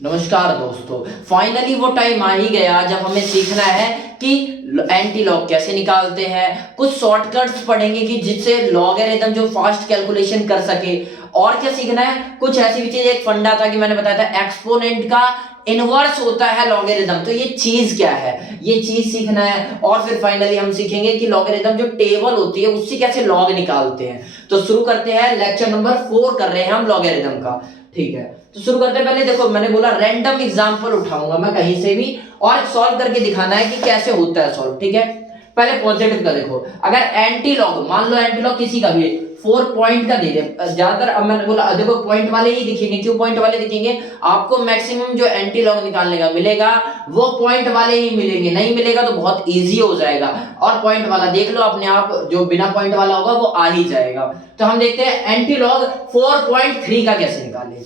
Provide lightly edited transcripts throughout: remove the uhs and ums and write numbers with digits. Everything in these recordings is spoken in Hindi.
नमस्कार दोस्तों, फाइनली वो टाइम आ ही गया जब हमें सीखना है कि एंटी लॉग कैसे निकालते हैं। कुछ शॉर्टकट्स पढ़ेंगे कि जिससे लॉगरिथम जो फास्ट कैलकुलेशन कर सके। और क्या सीखना है, कुछ ऐसी भी चीज, एक फंडा था कि मैंने बताया था एक्सपोनेंट का इनवर्स होता है लॉगरिथम, तो ये चीज क्या है ये चीज सीखना है। और फिर फाइनली हम सीखेंगे कि लॉगरिथम जो टेबल होती है उससे कैसे लॉग निकालते हैं। तो शुरू करते हैं, लेक्चर नंबर 4 कर रहे हैं हम लॉगरिथम का। ठीक है, तो शुरू करते हैं। पहले देखो, मैंने बोला रैंडम एग्जांपल उठाऊंगा मैं कहीं से भी और सॉल्व करके दिखाना है कि कैसे होता है सॉल्व। ठीक है, पहले पॉजिटिव का देखो। अगर एंटी लॉग, मान लो एंटी लॉग किसी का भी 4 पॉइंट का दे दे ज्यादातर, अब मैंने बोला देखो पॉइंट वाले ही दिखेंगे। क्यों पॉइंट वाले दिखेंगे? आपको मैक्सिमम जो एंटी लॉग निकालने का मिलेगा वो पॉइंट वाले ही मिलेंगे, नहीं मिलेगा तो बहुत इजी हो जाएगा। और पॉइंट वाला देख लो अपने आप, जो बिना पॉइंट वाला होगा वो आ ही जाएगा। तो हम देखते हैं एंटी लॉग 4.3 का कैसे निकालें।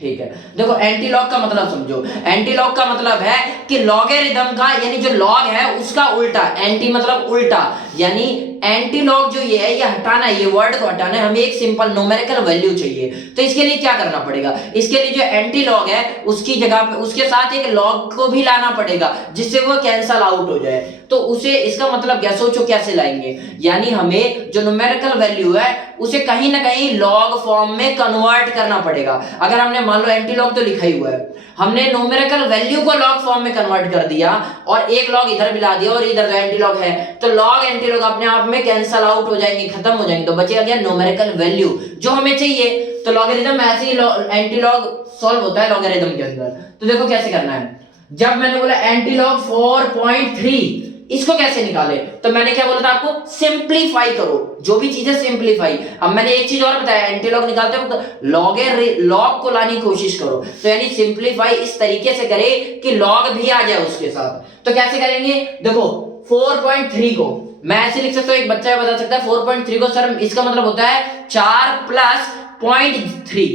ठीक है, देखो एंटी लॉग का मतलब समझो। एंटी लॉग का मतलब है कि लॉगरिथम का, यानी जो लॉग है उसका उल्टा। एंटी मतलब उल्टा, यानी एंटी लॉग जो ये है ये हटाना है, ये वर्ड को हटाना है। हमें एक सिंपल न्यूमेरिकल वैल्यू चाहिए। तो इसके लिए क्या करना पड़ेगा? इसके लिए जो एंटी लॉग है उसकी जगह पे उसके साथ एक लॉग को भी लाना पड़ेगा जिससे वो कैंसल आउट हो जाए। तो उसे, इसका मतलब क्या, सोचो कैसे लाएंगे। यानी हमें जो न्यूमेरिकल वैल्यू है उसे कहीं ना कहीं लॉग फॉर्म में कन्वर्ट करना पड़ेगा। अगर हमने मान लो एंटी लॉग तो लिखा ही हुआ है, हमने न्यूमेरिकल वैल्यू को लॉग फॉर्म में कन्वर्ट कर दिया और एक लॉग इधर मिला दिया और इधर जो एंटी लॉग है, तो लॉग एंटी लॉग अपने आप में कैंसल आउट हो जाएंगे, खत्म हो जाएंगे। तो बचेगा क्या? न्यूमेरिकल वैल्यू जो हमें चाहिए। तो लॉगरिथम ऐसे ही एंटी लॉग सॉल्व होता है लॉगरिथम के अंदर। तो देखो कैसे करना है। जब मैंने बोला एंटी लॉग 4.3, इसको कैसे निकाले, तो मैंने क्या बोला था आपको? सिंपलीफाई करो, जो भी चीजें सिंपलीफाई। अब मैंने एक चीज और बताया, एंटी लॉग निकालते वक्त लॉग को लाने की कोशिश करो। तो यानी सिंपलीफाई इस तरीके से करे कि लॉग भी आ जाए उसके साथ। तो कैसे करेंगे? देखो 4.3 को मैं ऐसे लिख सकता हूं, एक बच्चा बता सकता है 4.3 को, सर इसका मतलब होता है 4 प्लस 0.3,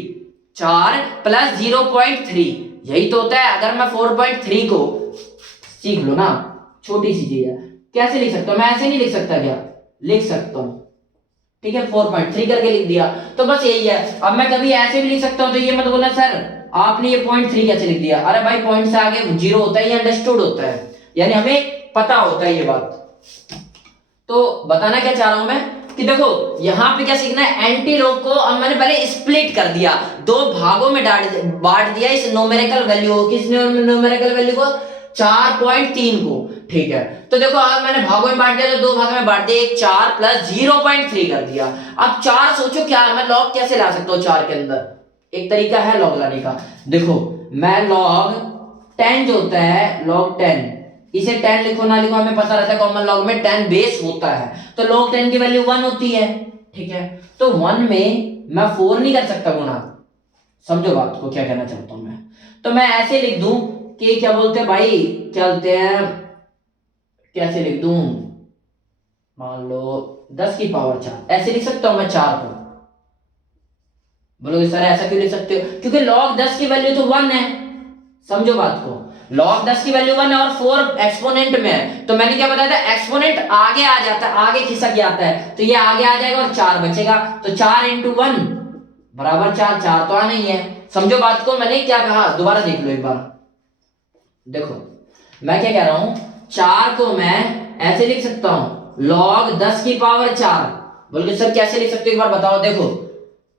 4 प्लस 0.3, यही तो होता है। अगर मैं 4.3 को, सीख लो ना, छोटी सी चीज है, कैसे लिख सकता हूं? मैं ऐसे नहीं लिख सकता क्या? लिख सकता हूं। ठीक है, 4.3 करके लिख दिया, तो बस यही है। अब मैं कभी ऐसे भी लिख सकता हूं, तो ये मत बोलना सर आपने ये 0.3 कैसे लिख दिया। अरे भाई पॉइंट से आगे 0 होता है, ये अंडरस्टूड होता है, यानी हमें पता होता है ये बात। तो बताना क्या चाह रहा हूं मैं कि देखो यहां पे क्या सीखना है, एंटी लॉग को अब मैंने पहले स्प्लिट कर दिया, दो भागों में बांट दिया इस न्यूमेरिकल वैल्यू को। किस न्यूमेरिकल वैल्यू को? 4.3 को। ठीक है, तो देखो अब मैंने भागों में बांट दिया, तो दो भागों में बांट दिया, एक 4 प्लस 0.3 कर दिया। अब 4 सोचो क्या मैं लॉग कैसे ला सकता हूं 4 के अंदर? एक तरीका है लॉग लाने का। देखो मैं लॉग 10 जो होता है, लॉग 10, इसे 10 लिखो ना लिखो हमें पता रहता है, कॉमन लॉग में 10 बेस होता है, तो log 10 की वैल्यू 1 होती है। ठीक है, तो 1 में मैं 4 नहीं कर सकता गुना। समझो बात को, क्या कहना चाहता हूं मैं। तो मैं ऐसे लिख दूं कि क्या बोलते हैं भाई, चलते हैं, कैसे लिख दूं, मान लो 10 की पावर 4, ऐसे लिख सकता हूं मैं 4 को। बोलोगे सर ऐसा क्यों लिख सकते हो? क्योंकि log 10 की वैल्यू तो 1 है। समझो बात को, log 10 की वैल्यू 1 है और 4 एक्सपोनेंट में है। तो मैंने क्या बताया था, एक्सपोनेंट आगे आ जाता है, आगे खिसक जाता है, तो ये आगे आ जाएगा और 4 बचेगा। तो 4 इंटू 1 बराबर 4, 4 तो आना ही है। समझो बात को, मैंने क्या कहा, दोबारा देख लो एक बार। देखो मैं क्या कह रहा हूं, 4 को मैं ऐसे लिख सकता हूं, log 10 की पावर 4। बोलोगे सर कैसे लिख सकते हो, एक बार बताओ। देखो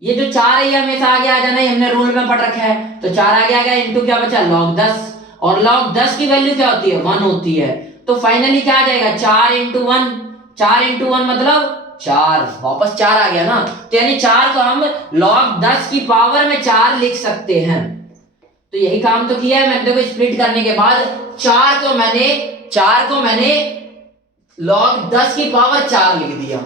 ये जो 4 है ये हमेशा आगे आ जाना है, हमने रूल में पढ़ रखा है। तो 4 आगे आ गया, इंटू क्या बचा, log 10, और log 10 की वैल्यू क्या होती है, 1 होती है। तो फाइनली क्या आ जाएगा, 4 इंटू 1, 4 इंटू 1 मतलब 4, वापस 4 आ गया ना। तो यानी 4 को हम log 10 की पावर में 4 लिख सकते हैं। तो यही काम तो किया है मैंने। देखो स्प्लिट करने के बाद 4 को मैंने log 10 की पावर 4 लिख दिया।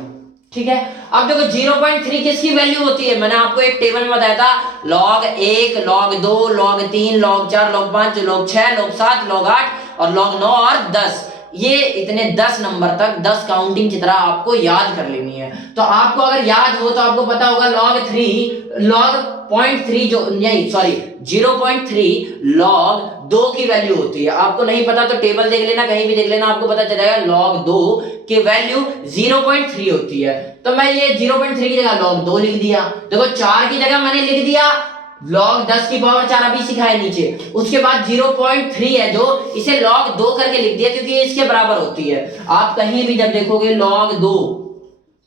ठीक है, अब देखो 0.3 किसकी वैल्यू होती है, मैंने आपको एक टेबल में बताया था, log 1, log 2, log 3, log 4, log 5, log 6, log 7, log 8 और log 9 और 10। ये इतने 10 नंबर तक 10 काउंटिंग की तरह आपको याद कर लेनी है। तो आपको अगर याद हो तो आपको पता होगा log 0.3 जो नहीं सॉरी 0.3 log 2 की वैल्यू होती है। आपको नहीं पता तो टेबल देख लेना, कहीं भी देख लेना, आपको पता चल जाएगा log 2 की वैल्यू 0.3 होती है। तो मैं ये 0.3 की जगह log 2 लिख दिया। देखो 4 की जगह मैंने लिख दिया log 10 की पावर 4 अभी सीखा है नीचे। उसके बाद 0.3 है जो इसे log 2 करके लिख दिया क्योंकि ये इसके बराबर होती है। आप कहीं भी जब देखोगे log 2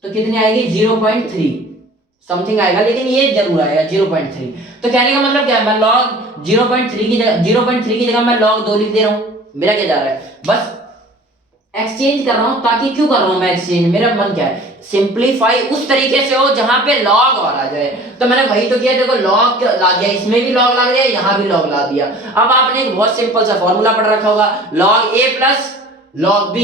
तो कितनी आएगी 0.3 समथिंग आएगा, लेकिन ये जरूर आएगा 0.3। तो कहने का मतलब क्या है, मैं log 0.3 की जगह मैं log 2 लिख दे रहा हूं। मेरा क्या जा रहा है, बस एक्सचेंज कर रहा हूं। ताकि क्यों कर रहा हूं मैं एक्सचेंज, मेरा मन क्या है सिंप्लीफाई उस तरीके से हो जहां पे log और आ जाए। तो मैंने वही तो किया, देखो log ला दिया, इसमें भी log ला दिया, यहां भी log ला दिया। अब आपने एक बहुत सिंपल सा फॉर्मूला पढ़ रखा होगा, log a plus log b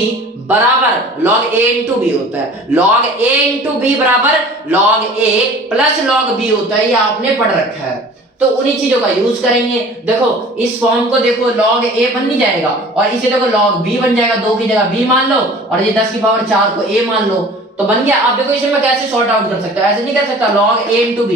बराबर log a इंटू b होता है। log a इंटू b बराबर log a plus log b होता है, ये आपने पढ़ रखा है। तो उन्हीं चीजों का यूज करेंगे। देखो इस फॉर्म को देखो log a बन नहीं जाएगा और इसे देखो log b बन जाएगा, 2 की जगह b मान लो और ये 10 की पावर 4 को a मान लो तो बन गया। अब देखो इसे मैं कैसे सॉर्ट आउट कर सकता हूं, ऐसे नहीं कर सकता log a इंटू b,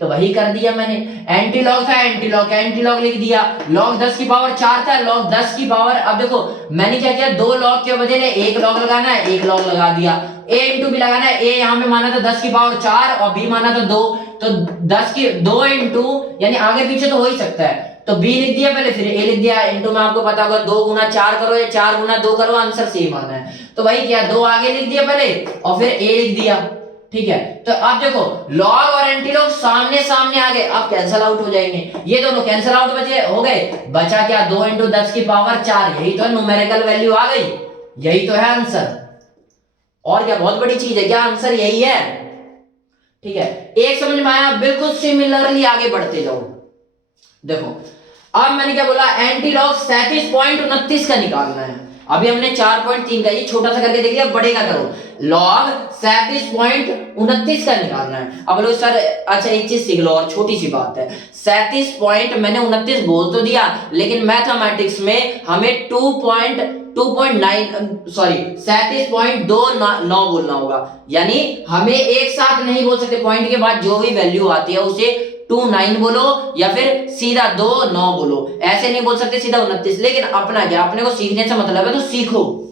तो वही कर दिया मैंने। एंटी लॉग था, एंटी लॉग का एंटी लॉग लिख दिया। log 10 की पावर 4 था, log 10 की पावर, अब देखो मैंने क्या किया, 2 लॉग के बदले एक लॉग लगाना है, एक लॉग लगा दिया। a इंटू बी लगाना है, a यहां पे माना था 10 की पावर 4 और b माना था 2, तो 10 की 2 इंटू यानी आगे पीछे तो हो ही सकता है, तो b लिख दिया पहले, फिर a लिख दिया। इंटू में आपको पता होगा 2 गुना 4 करो या 4 गुना 2 करो, आंसर सेम आना है। तो वही किया, 2 आगे लिख दिया पहले और फिर a लिख दिया। ठीक है, तो अब देखो लॉग और एंटी लॉग सामने सामने आ गए, अब कैंसिल आउट हो जाएंगे, ये दोनों कैंसिल आउट बचे हो गए। बचा क्या, 2 इंटू 10 की पावर 4, यही तो है न्यूमेरिकल वैल्यू आ गई, यही तो है आंसर। और क्या बहुत बड़ी चीज है क्या, आंसर यही है। ठीक है, एक समझ में आया, बिल्कुल सिमिलरली आगे बढ़ते जाओ। देखो अब मैंने क्या बोला, एंटी लॉग 37.29 का निकालना है। अभी हमने 4.3 का ये छोटा सा करके देख लिया, बड़े का करो। log 37.29 का निकालना है। अब बोलो सर अच्छा एक चीज सीख लो और छोटी सी बात है, 37 पॉइंट मैंने 29 बोल तो दिया, लेकिन मैथमेटिक्स में हमें 37.29 बोलना होगा। यानी हमें एक साथ नहीं बोल सकते, पॉइंट के बाद जो भी वैल्यू आती है उसे 29 बोलो या फिर सीधा 29 बोलो, ऐसे नहीं बोल सकते सीधा 29। लेकिन अपना क्या, अपने को सीखने से मतलब है, तो सीखो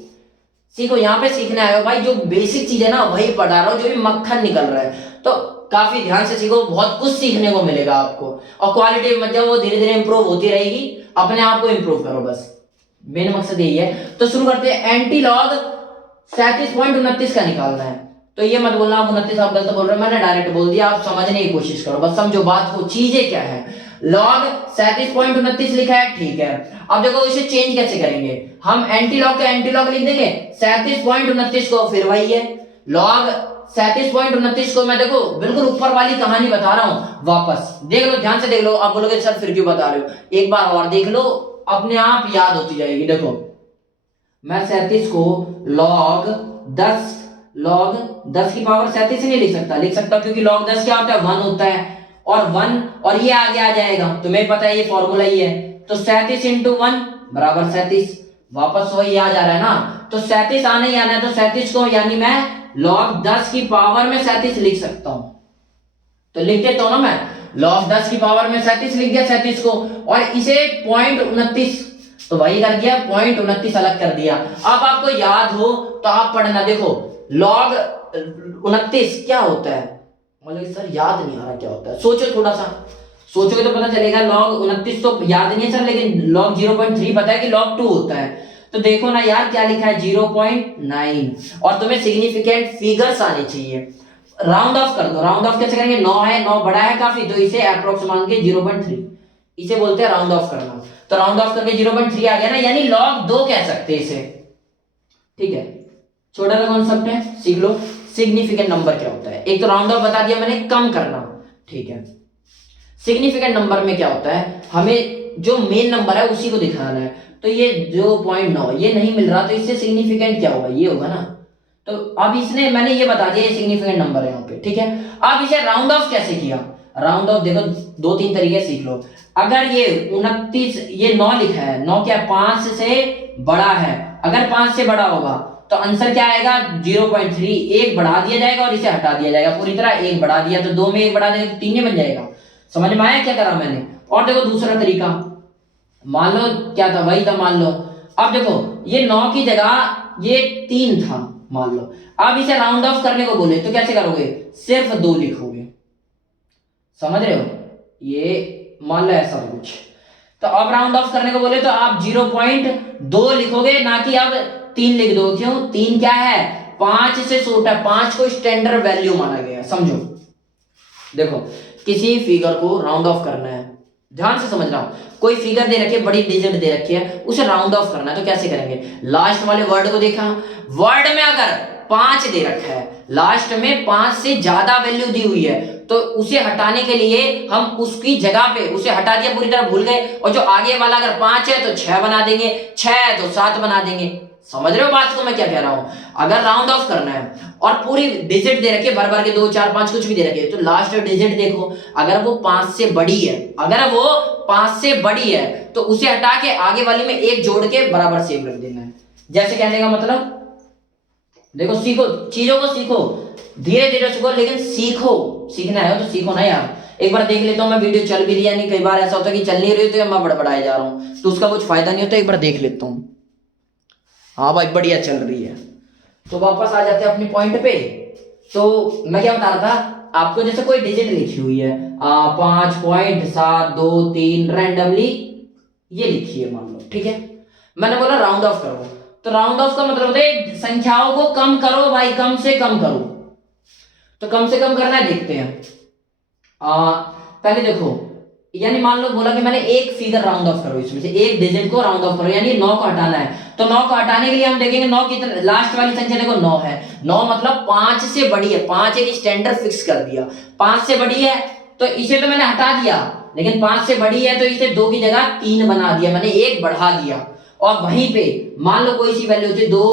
सीखो, यहाँ पे सीखने आए हो भाई, जो बेसिक चीज है ना वही पढ़ा रहा हूं, जो भी मक्खन निकल रहा है, तो काफी ध्यान से सीखो, बहुत कुछ सीखने को मिलेगा आपको। और क्वालिटी मतलब वो धीरे धीरे इंप्रूव होती रहेगी, अपने आप को इंप्रूव करो, बस मेन मकसद यही है। तो शुरू करते हैं, एंटी लॉग 37.29 का निकालना है। तो ये मत बोलना आप 29 आप गलत बोल रहे हो, मैंने डायरेक्ट बोल दिया, आप समझने की कोशिश करो, बस समझो बात को, चीजें क्या है। log 37.29 लिखा है, ठीक है। अब देखो इसे चेंज कैसे करेंगे, हम एंटी लॉग का एंटी लॉग लिख देंगे 37.29 को, फिर वही है log 37.29 को मैं देखो बिल्कुल ऊपर वाली कहानी बता रहा हूं, वापस देख लो, ध्यान से देख लो। आप बोलोगे सर फिर क्यों बता रहे हो, एक बार और देख लो, अपने आप याद होती जाएगी। देखो मैं 37 को log 10 की पावर 37 नहीं लिख सकता, लिख सकता क्योंकि log 10 क्या होता है, 1 होता है, और 1 और ये आगे आ जाएगा, तुम्हें पता है ये फॉर्मूला ही है। तो 37 इंटू 1 बराबर 37, वापस वही आ जा रहा है ना, तो 37 आने ही आना है, तो 37 को यानी मैं log 10 की पावर में 37 लिख सकता हूं, तो लिख देता हूं ना मैं, log 10 की पावर में 37 लिख दिया 37 को, और इसे 0.29 तो वही कर दिया, 0.29 अलग कर दिया। अब आपको याद हो तो आप पढ़ना, देखो log 29 क्या होता है, मतलब सर याद नहीं आ रहा क्या होता है, सोचो थोड़ा सा, सोचोगे तो पता चलेगा। log 29 तो याद नहीं है सर, लेकिन log 0.3 पता है कि log 2 होता है। तो देखो ना यार क्या लिखा है 0.9, और तुम्हें सिग्निफिकेंट फिगर्स आनी चाहिए। राउंड ऑफ कर दो, राउंड ऑफ कैसे करेंगे, 9 है, 9 बड़ा है काफी, तो इसे अप्रोक्स मान के 0.3, इसे बोलते हैं राउंड ऑफ करना। तो राउंड ऑफ करके 0.3 आ गया ना, यानी log 2 कह सकते हैं इसे। ठीक है, छोटा सा कॉन्सेप्ट है, सीख लो। सिग्निफिकेंट नंबर क्या होता है, एक तो राउंड ऑफ बता दिया मैंने, कम करना। ठीक है, सिग्निफिकेंट नंबर में क्या होता है, हमें जो मेन नंबर है उसी को दिखाना है। तो ये 0.9 ये नहीं मिल रहा, तो इससे सिग्निफिकेंट क्या होगा, ये होगा ना। तो अब इसने मैंने ये बता दिया ये सिग्निफिकेंट नंबर है यहाँ पे। ठीक है, अब इसे राउंड ऑफ कैसे किया, राउंड ऑफ देखो 2-3 तरीके सीख लो। अगर ये 29 ये 9 लिखा है, 9 क्या 5 से बड़ा है, अगर 5 से बड़ा होगा तो आंसर क्या आएगा 0.3, एक बढ़ा दिया जाएगा और इसे हटा दिया जाएगा पूरी तरह, एक बढ़ा दिया तो 2 में एक बढ़ा दिया तो 3 में बन जाएगा। समझ में आया क्या करा मैंने। और देखो दूसरा तरीका, मान लो क्या था, वही था, मान लो अब देखो ये 9 की जगह ये 3 था मान लो, अब इसे राउंड ऑफ करने को बोले तो कैसे करोगे, सिर्फ 2 लिखोगे, समझ रहे हो, ये मान लो ऐसा कुछ। तो अब राउंड ऑफ करने को बोले तो आप 0.2 लिखोगे, ना कि अब 3 लिख दो। क्यों? 3 क्या है? 5 से छोटा, 5 को स्टैंडर्ड वैल्यू माना गया। समझो, देखो किसी फिगर को राउंड ऑफ करना है, ध्यान से समझना। कोई फिगर दे रखी है, बड़ी डिजिट दे रखी है, उसे राउंड ऑफ करना है तो कैसे करेंगे? लास्ट वाले वर्ड को देखा, वर्ड में अगर 5 दे रखा है, लास्ट में 5 से ज्यादा वैल्यू दी हुई है, तो उसे हटाने के लिए हम उसकी जगह पे उसे हटा दिया, पूरी तरह भूल गए, और जो आगे वाला अगर 5 है तो 6 बना देंगे, 6 है तो 7 बना देंगे। समझ रहे हो बात को मैं क्या कह रहा हूं? अगर राउंड ऑफ करना है और पूरी डिजिट दे रखे, भर भर के 2 4 5 कुछ भी दे रखे, तो लास्ट डिजिट देखो, अगर वो 5 से बड़ी है, अगर वो 5 से बड़ी है तो उसे हटा के आगे वाली में 1 जोड़ के बराबर सेम रख देना है। जैसे कहने का मतलब, देखो सीखो, चीजों को सीखो, धीरे धीरे सीखो, लेकिन सीखो, सीखना है तो सीखो ना यार। एक बार देख लेता हूँ मैं वीडियो चल भी रही है नहीं, कई बार ऐसा होता है कि चल नहीं रही तो मैं बड़बड़ाए जा रहा हूँ, तो उसका कुछ फायदा नहीं होता। एक बार देख लेता हूँ, हाँ भाई बढ़िया चल रही है। तो वापस आ जाते हैं अपनी पॉइंट पे। तो मैं क्या बता रहा था आपको, जैसे कोई डिजिट लिखी हुई है 5.723 रैंडमली ये लिखी है मान लो, ठीक है। मैंने बोला राउंड ऑफ करो, तो राउंड ऑफ का मतलब होता है संख्याओं को कम करो भाई, कम से कम करो। तो कम से कम करना है, देखते हैं। पहले देखो, यानी मान लो बोला कि मैंने एक फिगर राउंड ऑफ करो, इसमें से एक डिजिट को राउंड ऑफ करो, यानी 9 को हटाना है। तो 9 को हटाने के लिए हम देखेंगे 9 कितने, लास्ट वाली संख्या देखो 9 है, 9 मतलब 5 से बड़ी है, 5 एक स्टैंडर्ड फिक्स कर दिया, 5 से बड़ी है तो इसे तो मैंने हटा दिया, लेकिन 5 से बड़ी है तो इसे 2 की जगह 3 बना दिया, मैंने 1 बढ़ा दिया। और वहीं पे मान लो कोई सी वैल्यू होती है 2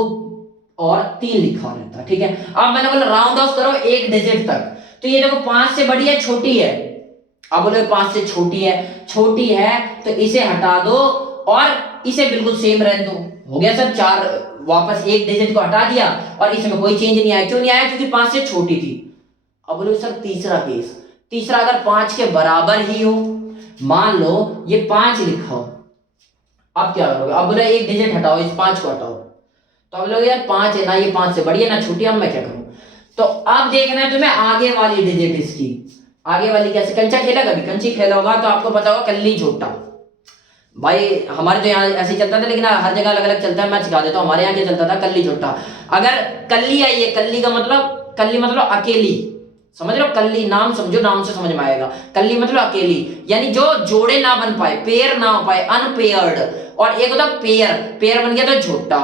और 3 लिखा रहता, ठीक है। अब मैंने बोला राउंड ऑफ करो एक डिजिट तक, तो ये देखो 5 से बड़ी है, छोटी है, अब बोले 5 से छोटी है तो इसे हटा दो और इसे बिल्कुल सेम रहने दो। हो गया सर, 4 वापस एक डिजिट को हटा दिया और इसमें कोई चेंज नहीं आया। क्यों नहीं आया? क्योंकि 5 से छोटी थी। अब बोले सर तीसरा केस, तीसरा अगर 5 के बराबर ही हो, मान लो ये 5 लिखा हो, अब क्या करोगे? अब बोले एक डिजिट हटाओ, इस 5 को हटाओ, तो अब लोग यार 5 है ना, ये 5 से बड़ी है ना छोटी है, अब मैं क्या करूं? तो अब देखना है तुम्हें आगे वाली डिजिट इसकी, आगे वाली कैसे। कंचा खेला कभी? कंची खेला होगा तो आपको पता होगा कल्ली झोटा। भाई हमारे तो यहाँ ऐसे ही चलता था, लेकिन हर जगह अलग अलग चलता है, मैं सिखा देता हूँ। हमारे यहाँ क्या चलता था? कल्ली झोटा। अगर कल्ली आई है, कल्ली का मतलब, कल्ली मतलब अकेली, समझ रहे हो? कल्ली नाम समझो, नाम से समझ में आएगा। कल्ली मतलब अकेली, यानी जो जोड़े ना बन पाए, पेयर ना हो पाए, अनपेयर्ड। और एक होता पेयर, पेयर बन गया तो झोटा,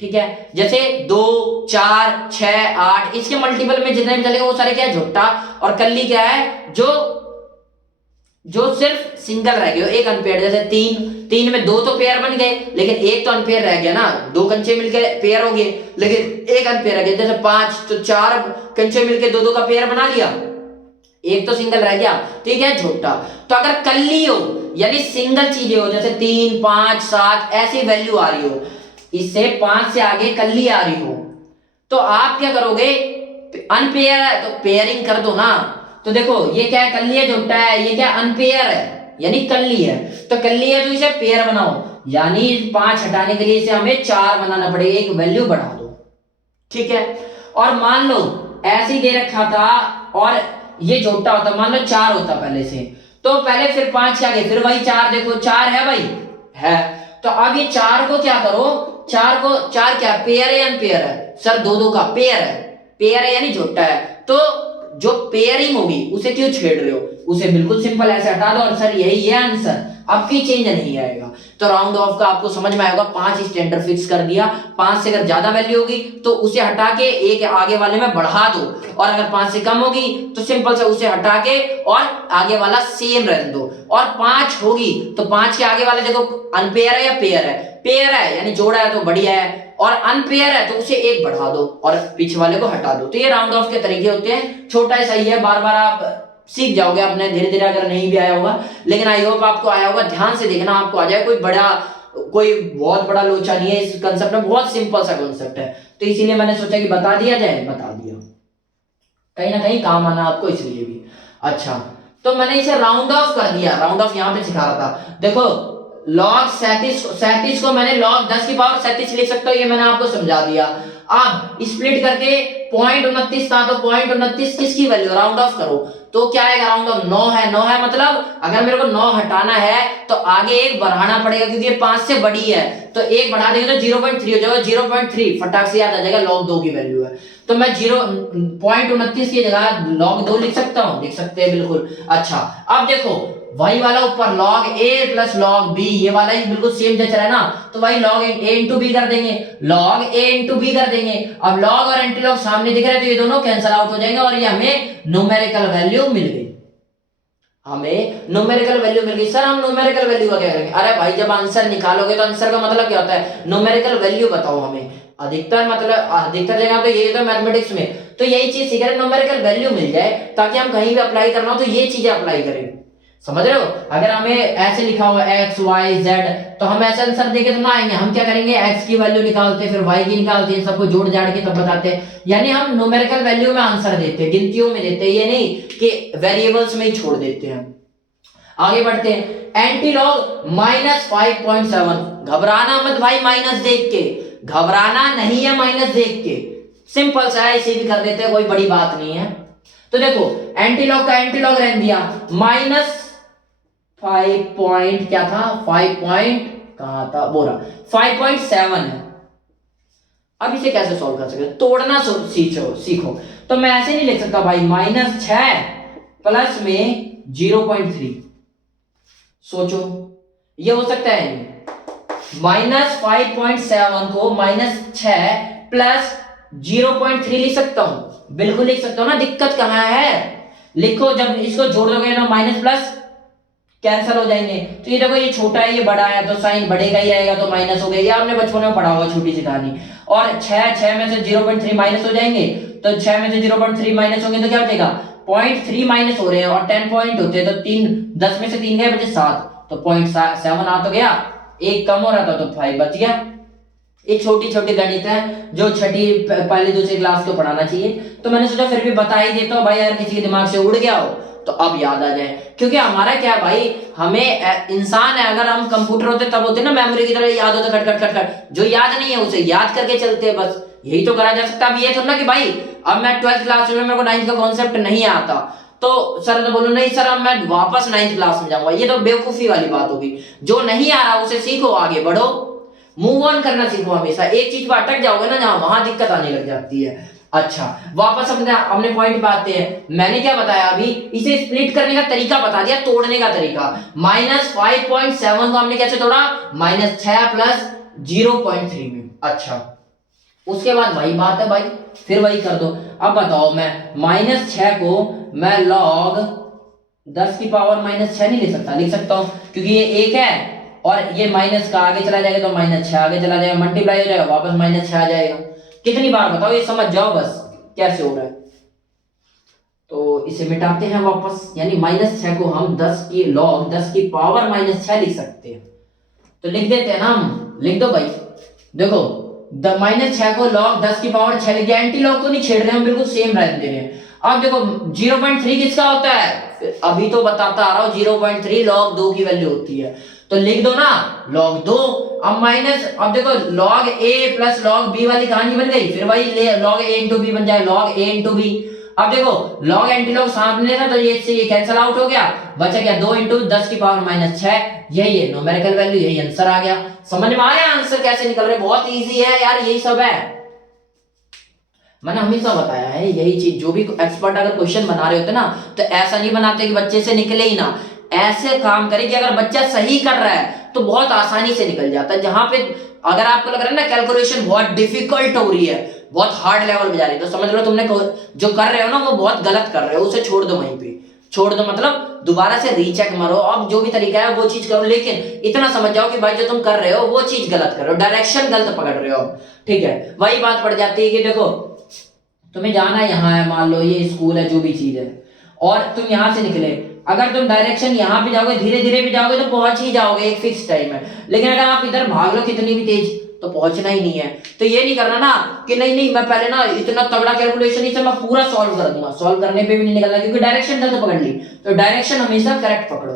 ठीक है। जैसे 2 4 6 8 इसके मल्टीपल में जितने भी चलेगा वो सारे क्या है? झोटा। और कल्ली क्या है? जो सिर्फ सिंगल रह गया, एक अनपेयर। जैसे 3 में 2 तो पेयर बन गए, लेकिन एक तो अनपेयर रह गया ना, 2 कंचे मिलके पेयर हो गए, लेकिन एक अनपेयर रह गया। जैसे 5 तो 4 कंचे मिलके 2 का पेयर बना लिया, एक तो सिंगल रह गया, ठीक है, झोटा। तो अगर कल्ली हो यानी सिंगल चीजें हो, जैसे 3 5 7 ऐसी वैल्यू आ रही हो, इससे 5 से आगे कल्ली आ रही हो, तो आप क्या करोगे? अनपेयर है तो पेयरिंग कर दो ना। तो देखो ये क्या है? कल्ली है, झोटा है, ये क्या? अनपेयर है, यानी कल्ली है। तो कल्ली है तो इसे पेयर बनाओ, यानी 5 हटाने के लिए इसे हमें 4 बनाना पड़ेगा, एक वैल्यू बढ़ा दो, ठीक है। और मान लो ऐसे ही दे रखा था और ये झोटा होता, मान लो 4 होता पहले से, तो पहले फिर 5 के आगे फिर वही 4, देखो 4 है भाई, है। तो अब ये 4 को क्या करो? 4 क्या पेयर है, अनपेयर है? सर 2 का पेयर है, पेयर है यानी झोटा है। तो जो पेयरिंग होगी उसे क्यों छेड़ रहे हो? उसे बिल्कुल सिंपल ऐसे हटा दो और सर यही है आंसर, अब की चेंज नहीं आएगा। तो राउंड ऑफ का आपको समझ में आएगा, 5 स्टैंडर्ड फिक्स कर दिया, 5 से अगर ज्यादा वैल्यू होगी तो उसे हटा के एक आगे वाले में बढ़ा दो, और अगर 5 से कम होगी तो सिंपल से उसे हटा के और आगे वाला सेम रहने दो। और 5 होगी तो 5 के आगे वाले देखो अनपेयर है या पेयर है? पेयर है यानी जोड़ा है तो बढ़िया है, और अनपेयर है तो उसे 1 बढ़ा दो और पीछे वाले को हटा दो। तो ये राउंड ऑफ के तरीके होते हैं, छोटा ही सही है, बार बार आप सीख जाओगे अपने धीरे धीरे, अगर नहीं भी आया होगा, लेकिन आई होप आपको आया होगा। ध्यान से देखना, आपको आ जाए। कोई बहुत बड़ा लोचा नहीं है इस कंसेप्ट में, बहुत सिंपल सा कंसेप्ट है, तो इसीलिए मैंने सोचा कि बता दिया जाए, बता दिया, कहीं ना कहीं काम आना आपको, इसलिए भी। अच्छा, तो मैंने इसे राउंड ऑफ कर दिया, राउंड ऑफ यहाँ पे सिखा रहा था। देखो log 37 को मैंने log 10 की पावर 37 लिख सकता हूँ, ये मैंने आपको समझा दिया। अब स्प्लिट करके 0.29 था, तो 0.29 किसकी वैल्यू? राउंड ऑफ करो तो क्या है, राउंड ऑफ 9 है। 9 है मतलब अगर मेरे को 9 हटाना है तो आगे एक बढ़ाना पड़ेगा, क्योंकि ये 5 से बड़ी है, तो एक बढ़ा देंगे तो 0.3 हो जाएगा। 0.3 फटाक से याद आ जाएगा, log 2 की वैल्यू है। तो मैं 0.29 की जगह log 2 लिख सकता हूं, लिख सकते हैं बिल्कुल। अच्छा अब देखो वही वाला ऊपर log a plus log b, ये वाला ही बिल्कुल सेम जच रहा है ना, तो वही log a इंटू b कर देंगे, log a इंटू b कर देंगे। अब log और एंटी लॉग सामने दिख रहे हैं तो ये दोनों कैंसिल आउट हो जाएंगे और ये हमें न्यूमेरिकल वैल्यू मिल गई। हमें न्यूमेरिकल वैल्यू मिल गई। सर हम न्यूमेरिकल वैल्यू का क्या करेंगे? अरे भाई जब आंसर निकालोगे तो आंसर का मतलब क्या होता है, न्यूमेरिकल वैल्यू बताओ हमें। अधिकतर मतलब अधिकतर जगह पे यही होता है मैथमेटिक्स में, तो यही चीज सीख रहे हैं, न्यूमेरिकल वैल्यू मिल जाए ताकि हम कहीं भी अप्लाई करना हो तो ये चीजें अप्लाई करें। समझ रहे हो? अगर हमें ऐसे लिखा हुआ x y z तो हम ऐसे आंसर देके तो ना आएंगे, हम क्या करेंगे, x की वैल्यू निकालते फिर y की निकालते हैं, सबको जोड़ जाड़ के तब बताते हैं। यानी हम न्यूमेरिकल वैल्यू में आंसर देते हैं, गिनतियों में देते हैं, ये नहीं कि वेरिएबल्स में ही छोड़ देते हैं। आगे बढ़ते हैं, एंटी लॉग -5.7। घबराना मत भाई माइनस देख के, घबराना नहीं है माइनस देख के, सिंपल सा है, इसे भी कर देते हैं, कोई बड़ी बात नहीं है। तो देखो एंटी लॉग का एंटी लॉग रह दिया -5 पॉइंट क्या था, 5 पॉइंट कहां था, बोरा 5.7 है। अब इसे कैसे सॉल्व कर सकते, तोड़ना सीखो। तो मैं ऐसे नहीं लिख सकता भाई -6 प्लस में 0.3, सोचो ये हो सकता है नहीं। -5.7 को -6 प्लस 0.3 लिख सकता हूं, बिल्कुल लिख सकता हूं ना, दिक्कत कहां है। लिखो, जब इसको जोड़ दोगे ना माइनस प्लस कैंसिल हो जाएंगे, तो ये देखो ये छोटा है ये बड़ा है तो साइन बढ़ेगा ही रहेगा, तो माइनस हो गया, ये आपने बचपन में पढ़ा होगा छोटी सी कहानी। और 6 में से 0.3 माइनस हो जाएंगे, तो 6 में से 0.3 माइनस होंगे तो क्या बचेगा, 0.3 माइनस हो रहे हैं और 10 पॉइंट होते हैं तो 10 में से 3 गए बचे 7, तो 0.7 आ तो गया, एक कम हो रहा था तो 5 बच गया। ये छोटी छोटी गणित है जो छठी पहली दूसरी क्लास को पढ़ाना चाहिए, तो मैंने सोचा फिर भी बता ही देता हूँ भाई, यार किसी के दिमाग से उड़ गया हो तो अब याद आ जाए। क्योंकि हमारा क्या है भाई, हमें इंसान है, अगर हम कंप्यूटर होते तब होते ना मेमोरी की तरह याद होता खट खट खट खट, जो याद नहीं है उसे याद करके चलते हैं, बस यही तो करा जा सकता है। अब ये थोड़ा ना कि भाई अब मैं 12th क्लास में, मेरे को 9th का कॉन्सेप्ट नहीं आता तो सर तो बोलो नहीं सर अब मैं वापस 9th क्लास में जाऊंगा, ये तो बेवकूफी वाली बात होगी। जो नहीं आ रहा उसे सीखो, आगे बढ़ो, मूव ऑन करना सीखो। हमेशा एक चीज पर अटक जाओगे ना जहां, वहां दिक्कत आने लग जाती है। अच्छा वापस अपने पॉइंट पे आते हैं। मैंने क्या बताया अभी, इसे स्प्लिट करने का तरीका बता दिया, तोड़ने का तरीका। -5.7 को हमने कैसे तोड़ा, -6 प्लस 0.3 में। अच्छा उसके बाद वही बात है भाई, फिर वही कर दो। अब बताओ मैं -6 को मैं log 10 की पावर -6 नहीं लिख सकता, लिख सकता हूं क्योंकि ये 1 है और ये माइनस का आगे चला जाएगा तो -6 आगे चला जाएगा, मल्टीप्लाई हो जाएगा वापस -6 आ जाएगा। कितनी बार बताओ, ये समझ जाओ बस कैसे हो रहा है। तो इसे मिटाते हैं वापस, यानी -6 को हम 10 की log 10 की पावर -6 लिख सकते हैं। तो लिख देते हैं ना हम, लिख दो भाई। देखो -6 को log 10 की पावर 6 लिख दिया, एंटी लॉग को नहीं छेड़ रहे हम, बिल्कुल सेम रहने दे रहे हैं। अब देखो 0.3 किसका होता है, अभी तो बताता आ रहा हूं, 0.3 log 2 की वैल्यू होती है, तो लिख दो ना log 2। अब माइनस, अब देखो log a plus log b वाली कहानी बन गई, फिर वही log a इंटू b बन जाए, log a इंटू b। अब देखो log एंटी log सामने था तो ये कैंसिल आउट हो गया, बचा क्या 2 इंटू 10 की पावर -6, यही है न्यूमेरिकल वैल्यू, यही आंसर आ गया। समझ में आ गया आंसर कैसे निकल रहे, बहुत इजी है यार, यही सब है। मैंने हमेशा बताया है यही चीज, जो भी एक्सपर्ट अगर क्वेश्चन बना रहे होते ना तो ऐसा नहीं बनाते कि बच्चे से निकले ही ना, ऐसे काम करें कि अगर बच्चा सही कर रहा है तो बहुत आसानी से निकल जाता है। जहां पे अगर आपको लग रहा है ना कैलकुलेशन बहुत डिफिकल्ट हो रही है, बहुत हार्ड लेवल में जा रही है, तो समझ लो तुमने जो कर रहे हो ना वो बहुत गलत कर रहे हो, उसे छोड़ दो, वहीं पे छोड़ दो, मतलब दोबारा से रीचेक मारो, अब जो भी तरीका है वो चीज करो, लेकिन इतना समझ जाओ कि भाई जो तुम कर रहे हो वो चीज गलत कर रहे हो, डायरेक्शन गलत पकड़ रहे हो। ठीक है, वही बात पड़ जाती है कि देखो तुम्हें जाना यहाँ है, मान लो ये स्कूल है, जो भी चीज है, और तुम यहाँ से निकले, अगर तुम डायरेक्शन यहाँ पे जाओगे, धीरे धीरे भी जाओगे तो पहुंच ही जाओगे एक फिक्स टाइम है, लेकिन अगर आप इधर भाग लो कितनी भी तेज तो पहुंचना ही नहीं है। तो ये नहीं करना ना कि नहीं मैं पहले ना इतना तगड़ा कैलकुलेशन इसे मैं पूरा सॉल्व कर दूंगा, सॉल्व करने पे भी नहीं निकलना क्योंकि डायरेक्शन गलत पकड़ ली, तो डायरेक्शन हमेशा करेक्ट पकड़ो।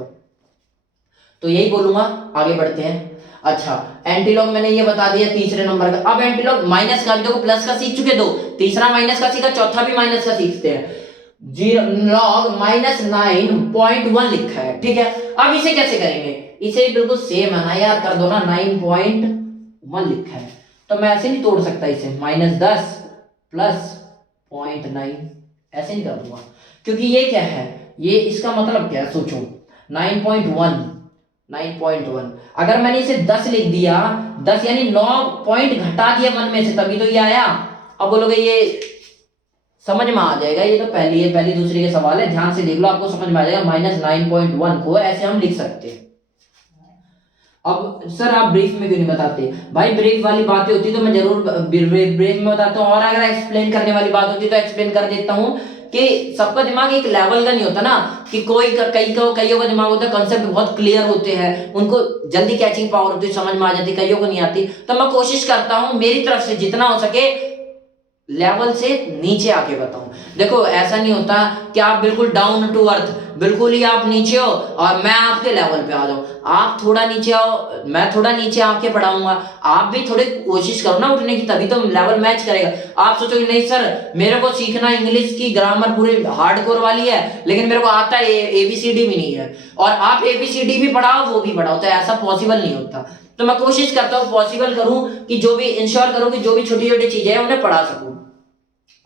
तो यही बोलूंगा, आगे बढ़ते हैं। अच्छा एंटीलॉग मैंने ये बता दिया तीसरे नंबर का। अब एंटीलॉग माइनस का भी देखो, प्लस का सीख चुके दो, तीसरा माइनस का सीखा, चौथा भी माइनस का सीखते हैं। जीरो लॉग -9.1 लिखा है, ठीक है। अब इसे कैसे करेंगे, इसे बिल्कुल सेम है ना यार, कर दो ना, 9.1 लिखा है तो मैं ऐसे नहीं तोड़ सकता इसे, -10 प्लस 0.9 ऐसे नहीं कर दूंगा, क्योंकि ये क्या है, ये इसका मतलब क्या है सोचो, 9.1 अगर मैंने इसे 10 लिख दिया, 10 यानी 9 पॉइंट घटा दिया 1 में से, तभी तो ये आया। अब बोलोगे ये समझ में आ जाएगा, ये तो पहली दूसरी के सवाल है, ध्यान से देख लो, आपको समझ में आ जाएगा। -9.1 को ऐसे हम लिख सकते हैं। अब सर आप ब्रीफ में क्यों नहीं बताते, भाई ब्रीफ वाली बातें होती तो मैं जरूर ब्रीफ में बताता हूँ, और अगर एक्सप्लेन करने वाली बात होती तो एक्सप्लेन कर देता हूँ, कि सबका दिमाग एक लेवल का नहीं होता ना, कि कईयों का दिमाग होता है, कॉन्सेप्ट बहुत क्लियर होते हैं, उनको जल्दी कैचिंग पावर होती है, समझ में आ जाती है, कईयों को नहीं आती। तो मैं कोशिश करता हूँ मेरी तरफ से जितना हो सके लेवल से नीचे आके बताऊं। देखो ऐसा नहीं होता कि आप बिल्कुल डाउन टू अर्थ, बिल्कुल ही आप नीचे हो और मैं आपके लेवल पे आ जाऊं, आप थोड़ा नीचे आओ, मैं थोड़ा नीचे आके पढ़ाऊंगा, आप भी थोड़ी कोशिश करो ना उठने की, तभी तो लेवल मैच करेगा। आप सोचोगे नहीं सर मेरे को सीखना इंग्लिश की ग्रामर पूरी हार्डकोर वाली है, लेकिन मेरे को आता है ABCD भी नहीं है, और आप ABCD भी पढ़ाओ वो भी पढ़ाओ, तो ऐसा पॉसिबल नहीं होता। तो मैं कोशिश करता हूँ पॉसिबल करूं कि जो भी इंश्योर करूं कि जो भी छोटी छोटी चीजें हैं उन्हें पढ़ा सकूं।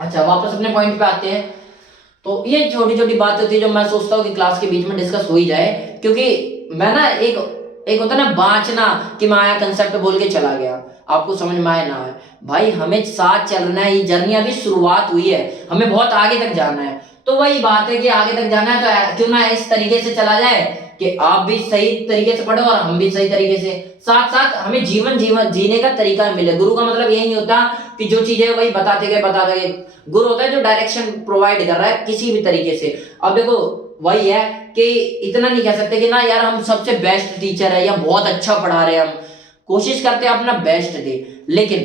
अच्छा वापस अपने पॉइंट पे आते हैं। तो ये छोटी छोटी बात होती है जो मैं सोचता हूँ कि क्लास के बीच में डिस्कस हो ही जाए, क्योंकि मैं ना एक होता है ना बाँचना, कि मैं आया कंसेप्ट बोल के चला गया, आपको समझ में आए ना आए, भाई हमें साथ चलना है, ये जर्नी अभी शुरुआत हुई है, हमें बहुत आगे तक जाना है। तो वही बात है कि आगे तक जाना है तो क्यों ना इस तरीके से चला जाए कि आप भी सही तरीके से पढ़ो और हम भी सही तरीके से, साथ साथ हमें जीवन जीने का तरीका मिले। गुरु का मतलब यही नहीं होता कि जो चीजें वही बताते गए। गुरु होता है जो डायरेक्शन प्रोवाइड कर रहा है किसी भी तरीके से। अब देखो वही है कि इतना नहीं कह सकते कि ना यार हम सबसे बेस्ट टीचर है या बहुत अच्छा पढ़ा रहे हैं, हम कोशिश करते हैं अपना बेस्ट दे, लेकिन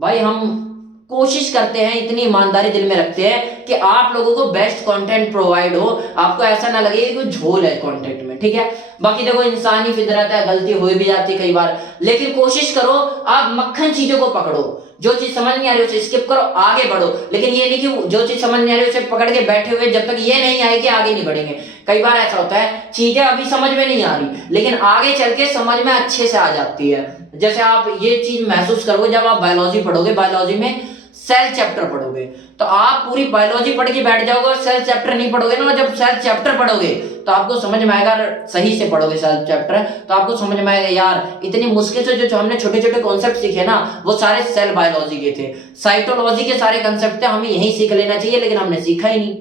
भाई हम कोशिश करते हैं, इतनी ईमानदारी दिल में रखते हैं कि आप लोगों को बेस्ट कंटेंट प्रोवाइड हो, आपको ऐसा ना लगे कि कोई झोल है कंटेंट में, ठीक है। बाकी देखो इंसानी फितरत है, गलती हो भी जाती है कई बार, लेकिन कोशिश करो आप मक्खन चीजों को पकड़ो, जो चीज समझ नहीं आ रही उसे स्किप करो, आगे बढ़ो। लेकिन ये नहीं कि जो चीज समझ नहीं आ रही उसे पकड़ के बैठे हुए जब तक ये नहीं आएगी आगे नहीं बढ़ेंगे। कई बार ऐसा होता है चीजें अभी समझ में नहीं आ रही, लेकिन आगे चल के समझ में अच्छे से आ जाती है। जैसे आप ये चीज महसूस करोगे जब आप बायोलॉजी पढ़ोगे, बायोलॉजी में सेल चैप्टर पढ़ोगे, तो आप पूरी बायोलॉजी पढ़ के बैठ जाओगे, और सेल चैप्टर नहीं पढ़ोगे ना, जब सेल चैप्टर पढ़ोगे तो आपको समझ में आएगा, सही से पढ़ोगे सेल चैप्टर तो आपको समझ में आएगा यार इतनी मुश्किल से जो हमने छोटे छोटे कॉन्सेप्ट सीखे ना वो सारे सेल बायोलॉजी के थे, साइटोलॉजी के सारे कॉन्सेप्ट थे, हमें यही सीख लेना चाहिए, लेकिन हमने सीखा ही नहीं।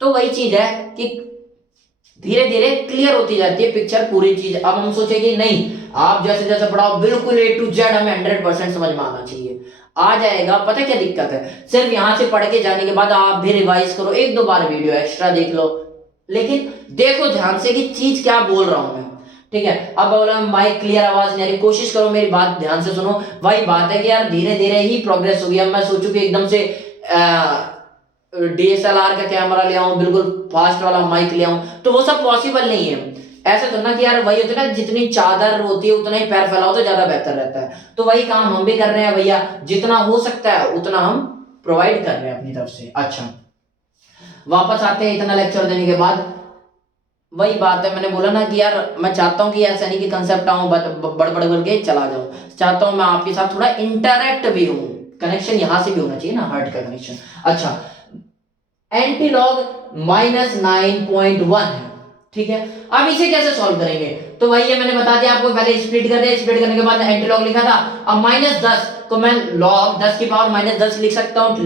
तो वही चीज है कि धीरे धीरे क्लियर होती जाती है पिक्चर पूरी चीज। अब हम सोचेंगे नहीं आप जैसे जैसे पढ़ाओ बिल्कुल A to Z हमें 100% समझ में आना चाहिए, आ जाएगा। पता क्या दिक्कत है, सिर्फ यहां से पढ़ के जाने के बाद आप भी रिवाइज करो, एक दो बार वीडियो एक्स्ट्रा देख लो, लेकिन देखो ध्यान से कि चीज क्या बोल रहा हूं मैं, ठीक है। अब बोला माइक क्लियर आवाज नहीं आ रही, कोशिश करो मेरी बात ध्यान से सुनो। वही बात है कि यार धीरे धीरे ही प्रोग्रेस होगी। अब मैं सोचूं कि एकदम से DSLR का कैमरा ले आऊं, बिल्कुल फास्ट वाला माइक ले आऊं, तो वो सब पॉसिबल नहीं है। ऐसे तो ना कि यार वही होता है ना, जितनी चादर होती है उतना ही पैर फैलाओ तो ज्यादा बेहतर रहता है। तो वही काम हम भी कर रहे हैं भैया, जितना हो सकता है उतना हम प्रोवाइड कर रहे हैं अपनी तरफ से। अच्छा वापस आते हैं इतना लेक्चर देने के बाद, वही बात है मैंने बोला ना कि यार मैं चाहता हूं कि ऐसा नहीं कि कंसेप्ट आऊं बड़ करके चला जाऊं, चाहता हूं मैं आपके साथ थोड़ा इंटरेक्ट भी हूं, कनेक्शन यहां से भी होना चाहिए ना, हार्ट का कनेक्शन। अच्छा एंटीलॉग -9.1 है, ठीक है। अब इसे कैसे सॉल्व करेंगे, तो वही है मैंने बता दिया आपको, पहले स्प्लिट कर दिया, स्प्लिट करने के बाद एंटीलॉग लिखा था। अब -10 को मैं लॉग 10 की पावर -10 लिख सकता हूं,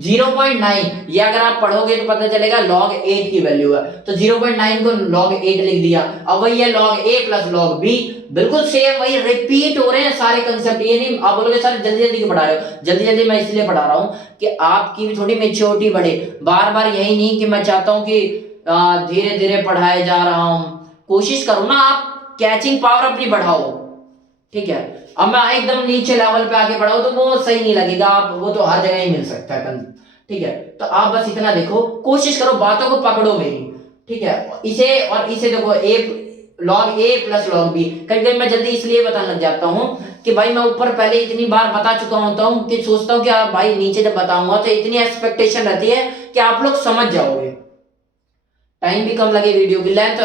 0.9 ये अगर आप पढ़ोगे तो पता चलेगा log 8 की वैल्यू है, तो 0.9 को log 8 लिख दिया। अब वही है log a plus log b, बिल्कुल सेम वही रिपीट हो रहे हैं सारे कंसेप्ट। ये नहीं आप बोलोगे सर जल्दी जल्दी क्यों पढ़ा रहे हो, जल्दी जल्दी मैं इसलिए पढ़ा रहा हूं कि आपकी भी थोड़ी मेच्योरिटी बढ़े। बार बार यही नहीं कि मैं चाहता हूं कि धीरे धीरे पढ़ाए जा रहा हूं, कोशिश करो ना आप कैचिंग पावर अपनी बढ़ाओ, ठीक है। अब मैं एकदम नीचे लेवल पे आके पढ़ाऊं तो वो सही नहीं लगेगा, आप वो तो हर जगह ही मिल सकता है, ठीक है। तो आप बस इतना देखो, कोशिश करो बातों को पकड़ो मेरी, ठीक है। इसे और इसे देखो, log a plus log b। कभी कभी मैं जल्दी इसलिए बताने लग जाता हूँ कि भाई मैं ऊपर पहले इतनी बार बता चुका होता हूँ कि सोचता हूँ कि आप भाई नीचे जब बताऊंगा तो इतनी एक्सपेक्टेशन रहती है कि आप लोग समझ जाओगे, टाइम भी कम लगे, वीडियो की लेंथ।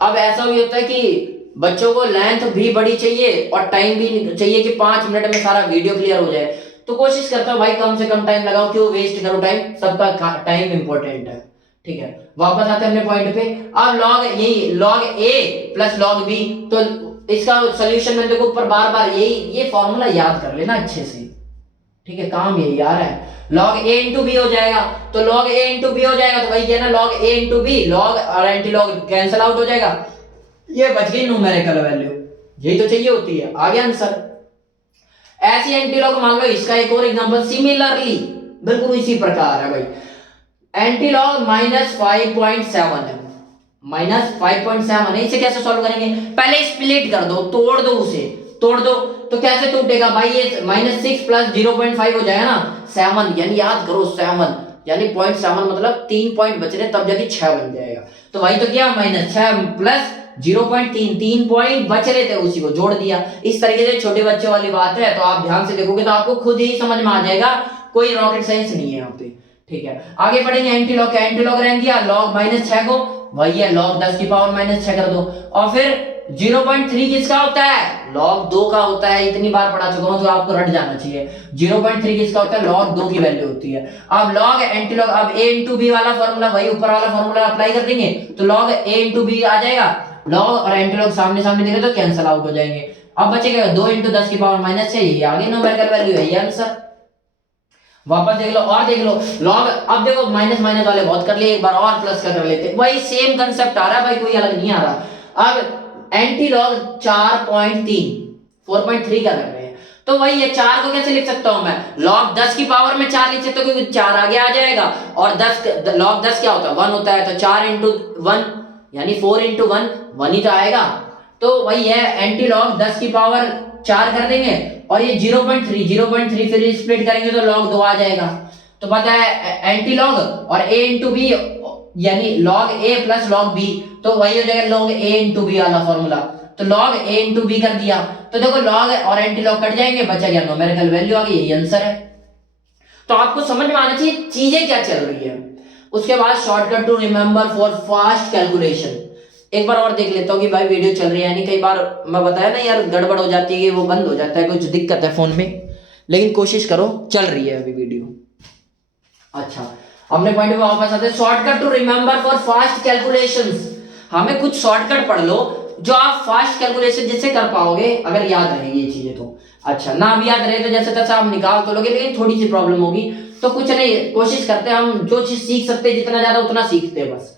अब ऐसा भी होता है कि बच्चों को लेंथ भी बड़ी चाहिए और टाइम भी चाहिए कि 5 मिनट में सारा वीडियो क्लियर हो जाए, तो कोशिश करता हूँ भाई कम से कम टाइम लगाओ, क्यों वेस्ट करो टाइम, सबका टाइम इंपॉर्टेंट है। ठीक है, वापस आते हैं अपने पॉइंट पे। अब लॉग यही log a plus log b, तो इसका सोल्यूशन में देखो ऊपर बार बार यही ये फॉर्मूला याद कर लेना अच्छे से। ठीक है, काम यही आ रहा है, log a इंटू बी हो जाएगा, तो log a इंटू बी हो जाएगा, तो वही क्या है ना, log a into B, log और एंटी लॉग कैंसिल आउट हो जाएगा, ये बच गई न्यूमेरिकल वैल्यू, यही तो चाहिए होती है, आ गया आंसर। ऐसी एंटी लॉग मान लो, इसका एक और एग्जांपल सिमिलरली बिल्कुल इसी प्रकार है भाई, एंटी लॉग -5.7 है, -5.7 है, इसे कैसे सॉल्व करेंगे, पहले स्प्लिट कर दो, तोड़ दो उसे, तोड़ दो, तो कैसे टूटेगा भाई, ये -6 प्लस 0.5 हो जाएगा ना 7, यानी याद करो 7, यानी 0.7 मतलब 3 पॉइंट बच रहे तब जाके 6 बन जाएगा, तो भाई तो क्या -6 प्लस 0.3, 3 पॉइंट बच रहे थे उसी को जोड़ दिया। इस तरीके से छोटे बच्चों वाली बात है, तो आप ध्यान से देखोगे तो आपको खुद ही समझ में आ जाएगा, कोई रॉकेट साइंस नहीं है यहाँ पे। ठीक है, आगे बढ़ेंगे, एंटी लॉग का एंटी लॉग रह दिया, log -6 को वही है log 10 की पावर -6 कर दो, और फिर 0.3 किसका होता है, log 2 का होता है, इतनी बार पढ़ा चुका हूं तो आपको रट जाना चाहिए, 0.3 किसका होता है, log 2 की वैल्यू होती है। अब log एंटी लॉग, अब a इंटू बी वाला फॉर्मूला, वही ऊपर वाला फॉर्मूला अप्लाई कर देंगे, तो log a इंटू बी आ जाएगा, log और एंटी लॉग सामने सामने देखे तो कैंसिल आउट हो जाएंगे, अब बचेगा 2 इंटू 10 की पावर -6, यही आगे न्यूमेरिकल वैल्यू है, ये आंसर। वापस देख लो और देख लो log, अब देखो माइनस माइनस वाले बहुत कर लिए, एक बार और प्लस का कर लेते, वही सेम कंसेप्ट आ रहा है भाई, कोई अलग नहीं आ रहा। अब एंटी लॉग 4.3 4.3 का कर रहे हैं, तो वही है, 4 को कैसे लिख सकता हूं मैं, log 10 की पावर में 4 लिख सकता हूं क्योंकि 4 आगे आ जाएगा, और 10 log 10 क्या होता है 1 होता है, तो 4 इंटू 1 यानी 4 इंटू 1 ही तो आएगा, तो वही है एंटी लॉग 10 की पावर 4 कर देंगे, और ये 0.3 फिर स्प्लिट करेंगे तो log 2 आ जाएगा, तो पता है एंटी लॉग और a इंटू बी यानी log a plus log b, तो वही हो जाएगा log a इंटू बी वाला फॉर्मूला, तो log a इंटू बी कर दिया, तो देखो log और एंटी लॉग कट जाएंगे, बचा क्या न्यूमेरिकल वैल्यू आ गई, यही आंसर है। तो आपको समझ में आना चाहिए चीजें क्या चल रही है। उसके बाद shortcut to remember for fast calculation, एक बार और देख लेता हूँ कि भाई वीडियो चल रही है, यानी कई बार मैं बताया ना यार गड़बड़ हो जाती है कि वो बंद हो जाता है, कुछ दिक्कत है फोन में, लेकिन कोशिश करो चल रही है अभी वीडियो। अच्छा, अपने पॉइंट पे वापस आते हैं, shortcut to remember for fast calculations, हमें कुछ शॉर्टकट पढ़ लो जो आप फास्ट कैलकुलेशन जिससे कर पाओगे, अगर याद रहेगी ये चीजें तो अच्छा, ना भी याद रहे तो जैसे तैसे आप निकाल तो लोगे, लेकिन थोड़ी सी प्रॉब्लम होगी, तो कुछ नहीं, कोशिश करते हैं हम जो चीज सीख सकते हैं जितना ज्यादा उतना सीखते हैं बस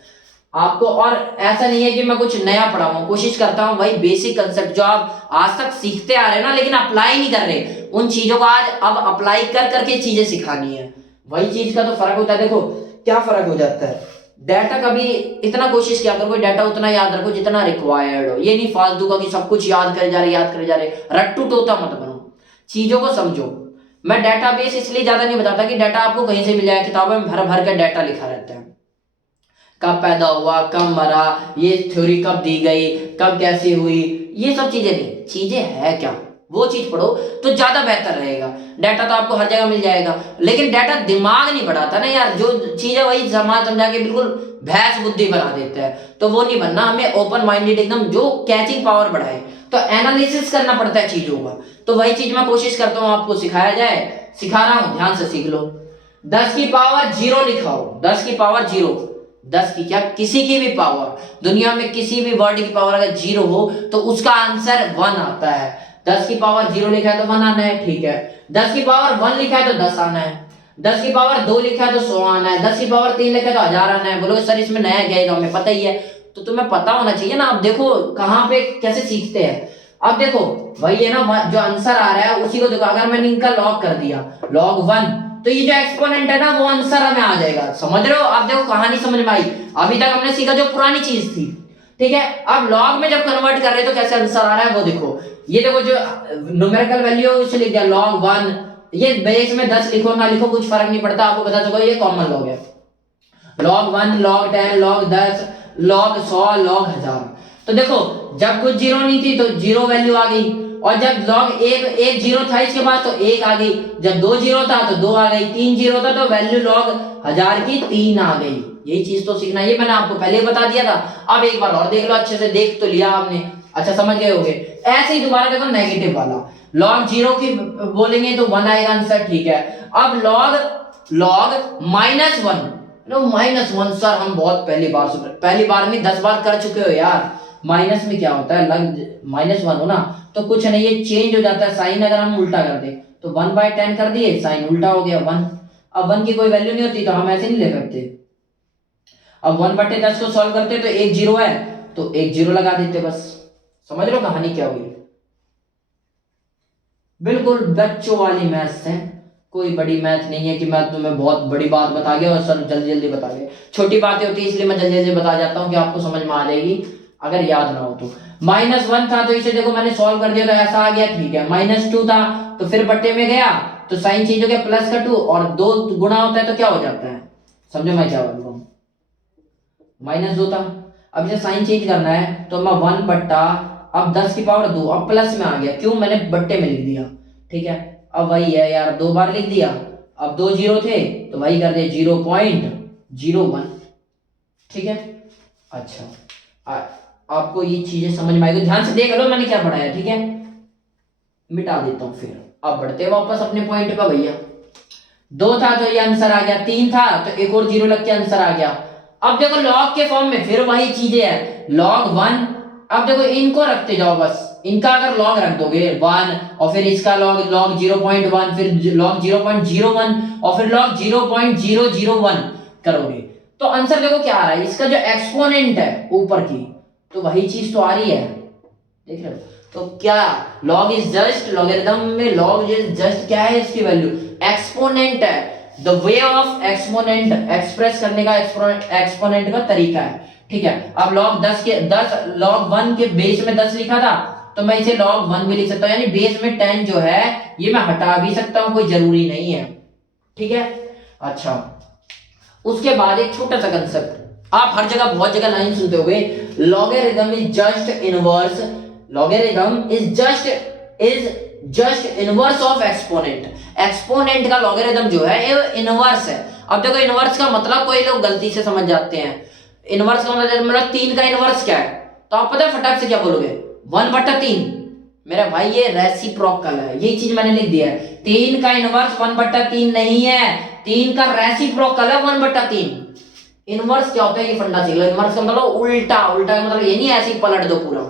आपको, और ऐसा नहीं है कि मैं कुछ नया पढ़ाऊं, कोशिश करता हूं वही बेसिक कंसेप्ट जो आप आज तक सीखते आ रहे हैं ना, लेकिन अप्लाई नहीं कर रहे, उन चीजों को आज अब अप्लाई कर करके चीजें सिखानी है, वही चीज का तो फर्क होता है। देखो क्या फर्क हो जाता है, डाटा कभी इतना कोशिश किया करो डाटा उतना याद रखो जितना रिक्वायर्ड हो, ये नहीं फालतू का कि सब कुछ याद करे जा रहे, रट्टू टोता मत बनो, चीजों को समझो। मैं डाटाबेस इसलिए ज्यादा नहीं बताता कि डाटा आपको कहीं से मिल जाए, किताबों में भर भर के डाटा लिखा रहता है, कब पैदा हुआ, कब मरा, ये थ्योरी कब दी गई, कब कैसे हुई, ये सब चीजें नहीं, चीजें है क्या वो चीज पढ़ो तो ज्यादा बेहतर रहेगा। डाटा तो आपको हर जगह मिल जाएगा, लेकिन डाटा दिमाग नहीं बढ़ाता ना यार, जो चीजें वही समझा के बिल्कुल भैंस बुद्धि बना देता है, तो वो नहीं बनना, हमें ओपन माइंडेड एकदम जो कैचिंग पावर बढ़ाए, तो एनालिसिस करना पड़ता है चीजों का, तो वही चीज मैं कोशिश करता हूँ आपको सिखाया जाए, सिखा रहा हूँ, ध्यान से सीख लो। 10 की पावर 0 लिखाओ, 10 की पावर 0, 10 की क्या किसी की भी पावर, दुनिया में किसी भी वर्ड की पावर अगर 0 हो तो उसका आंसर 1 आता है, 10 की पावर 0 लिखा है तो 1 आना है, ठीक है, 10 की पावर 1 लिखा है तो 10 आना है, 10 की पावर 2 लिखा है तो 100 आना है, 10 की पावर 3 लिखा है तो 1000 आना है। बोलोगे सर इसमें नया क्या है, तो हमें पता ही है, तो तुम्हें पता होना चाहिए ना। अब देखो कहाँ पे कैसे सीखते हैं, अब देखो वही है ना, जो आंसर आ रहा है उसी को देखो, अगर मैंने इनका लॉग कर दिया log 1, तो ये जो एक्सपोनेंट है ना वो आंसर हमें आ जाएगा, समझ रहे हो। अब देखो कहानी समझ में आई, अभी तक हमने सीखा जो पुरानी चीज थी, ठीक है, अब लॉग में जब कन्वर्ट कर रहे तो कैसे आंसर आ रहा है वो देखो, ये देखो जो न्यूमेरिकल वैल्यू है उसे लिख दिया log 1, ये बेस में 10 लिखो ना लिखो कुछ फर्क नहीं पड़ता, आपको बता चुका ये कॉमन लॉग है, log 1 log 10 log 10 log 100 log 1000। तो देखो जब कुछ जीरो नहीं थी तो जीरो वैल्यू आ गई, और जब log एक जीरो था इसके बाद तो एक आ गई, जब 2 जीरो था तो 2 आ गई, 3 जीरो था तो वैल्यू log 1000 की 3 आ गई। यही चीज तो सीखना, ये मैंने आपको पहले बता दिया था। अब एक बार और देख लो, अच्छे से देख तो लिया आपने, अच्छा समझ गए होगे। ऐसे ही दोबारा देखो नेगेटिव वाला, log 0 की बोलेंगे तो 1 आएगा आंसर, ठीक है। अब log -1, -1 सर हम बहुत पहली बार नहीं 10 बार कर चुके हो यार। माइनस में क्या होता है, -1 हो ना तो कुछ नहीं, ये चेंज हो जाता है साइन। अगर हम उल्टा कर दे तो 1/10 कर दिए, साइन उल्टा हो गया 1। अब 1 की कोई वैल्यू नहीं होती तो हम ऐसे नहीं ले सकते। अब 1/10 को सॉल्व करते तो एक जीरो है तो एक जीरो लगा देते, बस समझ लो कहानी क्या हुई। बिल्कुल बच्चों वाली मैथ्स है, कोई बड़ी मैथ नहीं है कि मैं तुम्हें बहुत बड़ी बात बता गया और सर जल्दी जल्दी बता गया। छोटी बातें होती है इसलिए मैं जल्दी जल्दी बता जाता हूँ कि आपको समझ में आ जाएगी अगर याद ना हो तो। -1 था तो इसे देखो मैंने सॉल्व कर दिया तो ऐसा आ गया, ठीक है। -2 था तो फिर बट्टे में गया तो साइन चेंज हो गया +2, और 2 गुणा होता है तो क्या हो जाता है, समझो मैं क्या बोल रहा हूँ। -2 था, अब इसे साइन चेंज करना है तो मैं 1 बट्टा अब 10 की पावर 2, अब प्लस में आ गया, क्यों, मैंने बट्टे में लिख दिया, ठीक है। अब वही है यार, 2 बार लिख दिया, अब 2 जीरो थे तो वही कर दिया 0.01, ठीक है। अच्छा आपको ये चीजें समझ में आएगी, ध्यान से देख लो मैंने क्या पढ़ाया, ठीक है। मिटा देता हूं, फिर अब बढ़ते वापस अपने पॉइंट पे भैया। 2 था तो ये आंसर आ गया, 3 था तो एक और जीरो लग के आंसर आ गया। अब देखो लॉग के फॉर्म में फिर वही चीजें है, log 1। अब देखो इनको रखते जाओ, बस इनका अगर लॉग रख दोगे 1 और फिर इसका log 0.1, फिर log 0.01 और फिर log 0.001 करोगे तो आंसर देखो क्या आ रहा है, इसका जो एक्सपोनेंट है ऊपर की तो वही चीज तो आ रही है, देख रहे हो। तो क्या log इज जस्ट, लॉगरिथम में log इज जस्ट क्या है, इसकी वैल्यू एक्सपोनेंट है। The way of exponent, express करने का एक्सपोनेंट का तरीका है, ठीक है। अब log 1 के बेस में 10 लिखा था तो मैं इसे log 1 भी लिख सकता हूं, यानी बेस में 10 जो है ये मैं हटा भी सकता हूं, कोई जरूरी नहीं है, ठीक है। अच्छा उसके बाद एक छोटा सा कंसेप्ट, आप हर जगह बहुत जगह लाइन सुनते होंगे, logarithm is just inverse, logarithm is just inverse of exponent. Exponent का लॉगरिथम जो है ये इनवर्स है। अब देखो इनवर्स का मतलब कोई लोग गलती से समझ जाते हैं, इनवर्स का मतलब 3 का इनवर्स क्या है, तो आप पता है फटाक से क्या बोलोगे, 1/3। मेरा भाई ये रेसिप्रोकल है, यही चीज मैंने लिख दिया है। 3 का इनवर्स 1/3 नहीं है, 3 का रेसिप्रोकल है 1/3। इनवर्स क्या होता है ये फंडा सीख लो। इनवर्स का मतलब उल्टा, उल्टा का मतलब ये नहीं ऐसे ही पलट दो पूरा।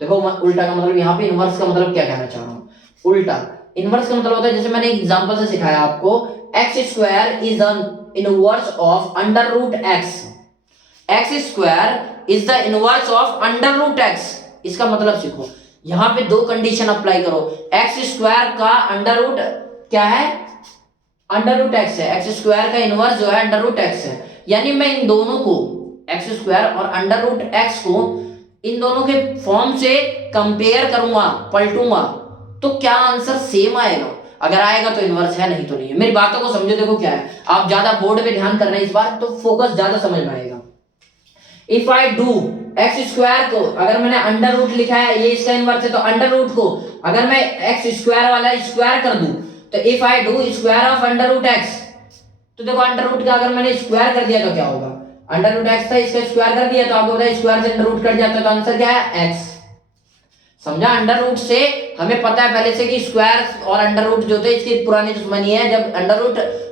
देखो उल्टा का मतलब यहाँ पे इनवर्स का मतलब क्या कहना चाह रहा हूँ, उल्टा। इनवर्स का मतलब होता है जैसे मैंने एग्जांपल से सिखाया आपको, x² is the inverse of √x, x² is the inverse of √x। इसका मतलब सीखो, यहाँ पे 2 कंडीशन अप्लाई करो, x² का अंडर क्या है, √x है, x² का इनवर्स जो है √x है, यानी मैं इन दोनों को x² और √x को इन दोनों के फॉर्म से कंपेयर करूंगा, पलटूंगा तो क्या आंसर सेम आएगा, अगर आएगा तो इनवर्स है, नहीं तो नहीं है। मेरी बातों को समझो, देखो क्या है, आप ज्यादा बोर्ड पे ध्यान करना है इस बार, तो फोकस ज्यादा समझ में आएगा। इफ आई डू x² को, अगर मैंने अंडर लिखा है ये इसका इनवर्स है, तो अंडर को अगर मैं x² वाला स्क्वायर कर दूं तो if I do square of √x, तो देखो अंडर का अगर मैंने स्क्वायर कर दिया तो क्या होगा, √x था इसका स्क्वायर कर दिया तो आपको पता है स्क्वायर से अंडर कट जाता है तो आंसर क्या है x। समझा, अंडर से हमें पता है पहले से कि स्क्वायर और अंडर जो थे इसकी पुरानी दुश्मनी है, जब अंडर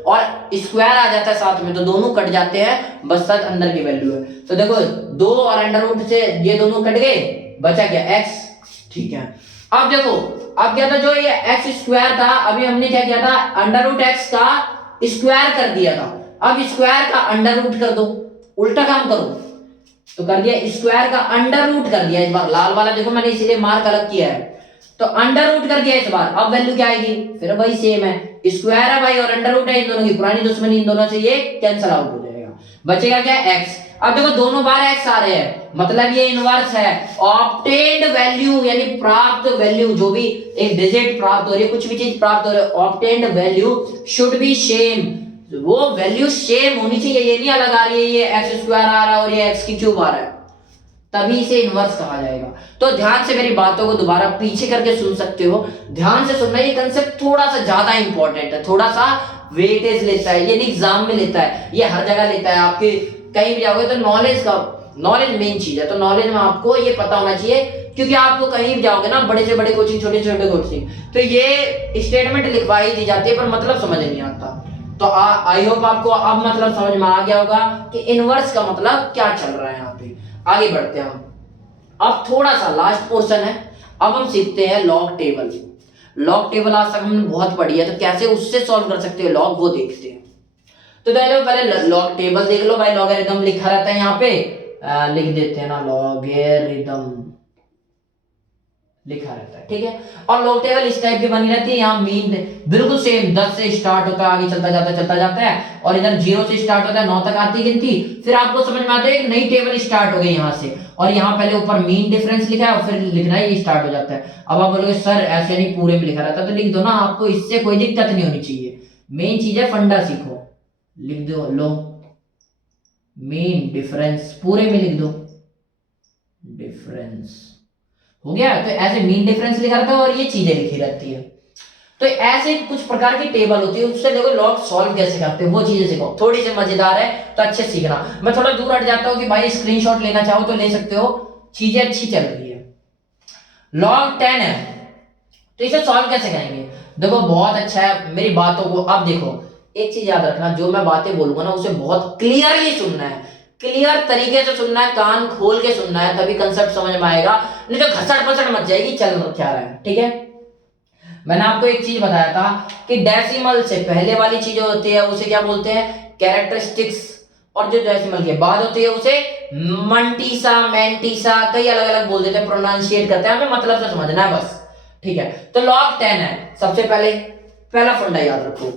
और स्क्वायर आ जाता है साथ में तो दोनों कट जाते हैं, बस तक अंदर की वैल्यू है। तो देखो 2 और अंडर से ये दोनों कट गए, बचा क्या x, ठीक है। अब देखो अब क्या था, जो ये x² था अभी हमने क्या किया था, √x का स्क्वायर कर दिया था, अब स्क्वायर का अंडर कर दो, उल्टा काम करो तो कर दिया, स्क्वायर का अंडर कर दिया, इस बार लाल वाला देखो मैंने इसीलिए मार्क अलग किया है, तो अंडर कर दिया इस बार। अब वैल्यू क्या आएगी, फिर वही सेम है, स्क्वायर है भाई और अंडर है, इन दोनों की पुरानी दुश्मनी, इन दोनों से ये कैंसिल आउट हो जाएगा, बचेगा क्या x। अब देखो दोनों बार x आ रहे हैं, मतलब ये इनवर्स है। ऑब्टेन्ड वैल्यू यानी प्राप्त वैल्यू, जो भी एक डिजिट प्राप्त हो रही है, कुछ भी चीज प्राप्त हो रही है, obtained value should be same, वो वैल्यू सेम होनी चाहिए, ये नहीं अलग आ रही है, ये एक्स स्क्वायर आ रहा है और ये एक्स की क्यूब आ रहा है, तभी इसे इनवर्स कहा जाएगा। तो ध्यान से मेरी बातों को दोबारा पीछे करके सुन सकते हो, ध्यान से सुनना, ये कंसेप्ट थोड़ा सा ज्यादा इंपॉर्टेंट है, थोड़ा सा वेटेज लेता है, ये नहीं एग्जाम में लेता है, ये हर जगह लेता है। आपके कहीं भी जाओगे तो नॉलेज मेन चीज है, तो नॉलेज में आपको ये पता होना चाहिए, क्योंकि आपको कहीं भी जाओगे ना, बड़े से बड़े कोचिंग, छोटे छोटे कोचिंग, तो ये स्टेटमेंट लिखवाई दी जाती है पर मतलब समझ नहीं आता। तो आई होप आपको अब मतलब समझ में आ गया होगा कि इनवर्स का मतलब क्या चल रहा है यहाँ पे। आगे बढ़ते हैं हम, अब थोड़ा सा लास्ट पोर्शन है, अब हम सीखते हैं लॉग टेबल। लॉग टेबल आज तक हमने बहुत पढ़ी है, तो कैसे उससे सॉल्व कर सकते हो लॉग, वो देखते हैं। तो पहले लॉग टेबल देख लो भाई, लॉगरिथम लिखा रहता है यहाँ पे, लिख देते हैं ना, लॉगरिथम लिखा रहता है, ठीक है। और लॉग टेबल इस टाइप की बनी रहती है, यहाँ मीन बिल्कुल सेम 10 से स्टार्ट होता है, आगे चलता जाता है, और इधर 0 से स्टार्ट होता है, 9 तक आती गिनती, फिर आपको समझ में आता है एक नई टेबल स्टार्ट हो गई यहाँ से, और यहाँ पहले ऊपर मीन डिफरेंस लिखा है और फिर लिखना ही स्टार्ट हो जाता है। अब आप बोलोगे सर ऐसे नहीं पूरे में लिखा रहता, तो लिख दो ना, आपको इससे कोई दिक्कत नहीं होनी चाहिए, मेन चीज है फंडा सीखो, लिख दो, लो मीन डिफरेंस पूरे में लिख दो, डिफरेंस हो गया। तो ऐसे मीन डिफरेंस लिखा रहता है और ये चीजें लिखी रहती है। तो ऐसे कुछ प्रकार की टेबल होती है, उससे देखो लॉग सॉल्व कैसे करते हैं, वो चीजें सीखो, थोड़ी सी मजेदार है तो अच्छे सीखना। मैं थोड़ा दूर हट जाता हूँ कि भाई स्क्रीनशॉट लेना चाहो तो ले सकते हो, चीजें अच्छी चल रही है। लॉग 10 है, तो इसे सॉल्व कैसे करेंगे, देखो बहुत अच्छा है, मेरी बातों को अब देखो, एक चीज याद रखना, जो मैं बातें बोलूंगा ना उसे बहुत क्लियरली सुनना है, क्लियर तरीके से सुनना है, कान खोल के सुनना है, तभी कंसेप्ट समझ में आएगा, नहीं तो घसट पसट मच जाएगी, चल क्या रहा है, ठीक है। मैंने आपको एक चीज बताया था कि डेसिमल से पहले वाली चीज होती है उसे क्या बोलते हैं, कैरेक्टरिस्टिक्स, और जो डेसिमल के बाद होती है उसे मंटीसा, मेंटीसा, कई अलग अलग बोल देते हैं, प्रोनाउंशिएट करते हैं, हमें मतलब से समझना है बस, ठीक है। तो लॉग 10 है, सबसे पहले पहला फंडा याद रखो,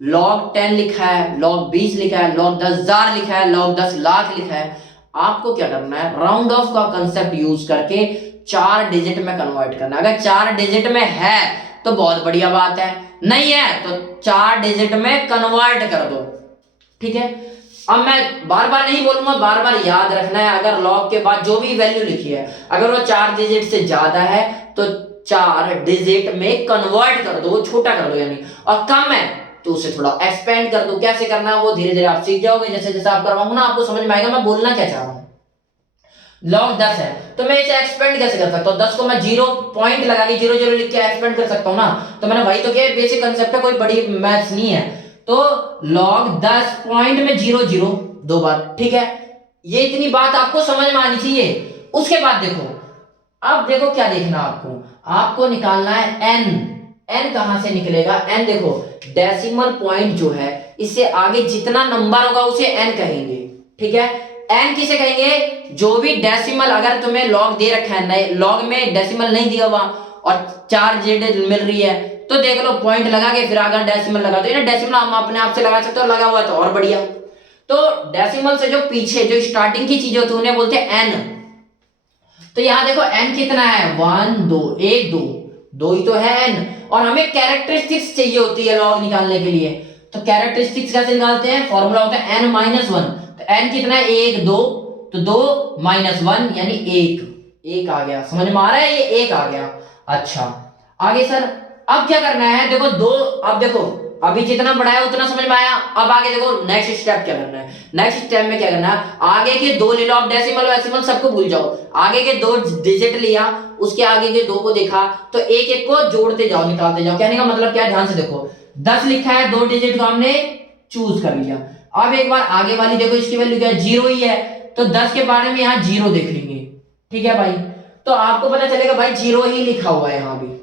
लॉग 10 लिखा है, लॉग 20 लिखा है, लॉग 10,000 लिखा है, लॉग 10 लाख लिखा है, आपको क्या करना है, राउंड ऑफ का कंसेप्ट यूज करके 4 डिजिट में कन्वर्ट करना। अगर 4 डिजिट में है तो बहुत बढ़िया बात है, नहीं है तो 4 डिजिट में कन्वर्ट कर दो, ठीक है। अब मैं बार बार नहीं बोलूंगा, बार बार याद रखना है, अगर लॉग के बाद जो भी वैल्यू लिखी है अगर वो 4 डिजिट से ज्यादा है तो 4 डिजिट में कन्वर्ट कर दो, छोटा कर दो यानी, और कम है तो उसे थोड़ा एक्सपेंड कर दो। कैसे करना है वो धीरे धीरे आप सीख जाओगे, जैसे जैसे आप करवाऊंगा ना आपको समझ में आएगा मैं बोलना क्या चाह रहा हूं। लॉग 10 है तो मैं इसे एक्सपेंड कैसे कर सकता हूं, 10 को मैं 0 पॉइंट लगा के 0 0 लिख के एक्सपेंड कर सकता हूं ना, तो मैंने वही तो किया, बेसिक कंसेप्ट है, कोई बड़ी मैथ्स नहीं है। तो लॉग 10 पॉइंट में 0 0 2 बार, ठीक है, ये इतनी बात आपको समझ में आनी चाहिए। उसके बाद देखो, अब देखो क्या देखना, आपको निकालना है n कहां से निकलेगा, n देखो डेसिमल पॉइंट जो है इससे आगे जितना नंबर होगा उसे n कहेंगे, ठीक है। n किसे कहेंगे, जो भी डेसिमल, अगर तुम्हें लॉग दे रखा है, नए लॉग में डेसिमल नहीं दिया हुआ और 4 डिजिट मिल रही है तो देख लो पॉइंट लगा के फिर आगे डेसिमल लगा दो, ये डेसिमल हम अपने आप से लगा सकते हो, लगा हुआ तो और बढ़िया। तो डेसिमल से जो पीछे जो स्टार्टिंग की चीजें होती है उन्हें बोलते हैं n। तो यहां देखो n कितना है, 1 2 1 2 ही तो है n, और हमें कैरेक्टरिस्टिक्स चाहिए होती है लॉग निकालने के लिए, तो कैरेक्टरिस्टिक्स कैसे निकालते हैं, फॉर्मूला होता है n माइनस 1, तो n कितना है 1 2, तो 2 माइनस 1 यानी 1 आ गया, समझ में आ रहा है, ये 1 आ गया। अच्छा आगे सर अब क्या करना है, देखो 2, अब देखो अभी जितना बढ़ाया उतना समझ में आया, अब आगे देखो नेक्स्ट स्टेप क्या करना है, नेक्स्ट स्टेप में क्या करना है, आगे के 2 ले लो, आप डेसिमल वेसिमल सबको भूल जाओ, आगे के 2 डिजिट लिया, उसके आगे के 2 को देखा तो एक एक को जोड़ते जाओ, निकालते जाओ, कहने का मतलब क्या है, ध्यान से देखो 10 लिखा है, 2 डिजिट को हमने चूज कर लिया, अब एक बार आगे वाली देखो इसकी वैल्यू क्या है, 0 ही है, तो 10 के बारे में यहाँ 0 देख लेंगे, ठीक है भाई, तो आपको पता चलेगा भाई 0 ही लिखा हुआ है यहाँ भी,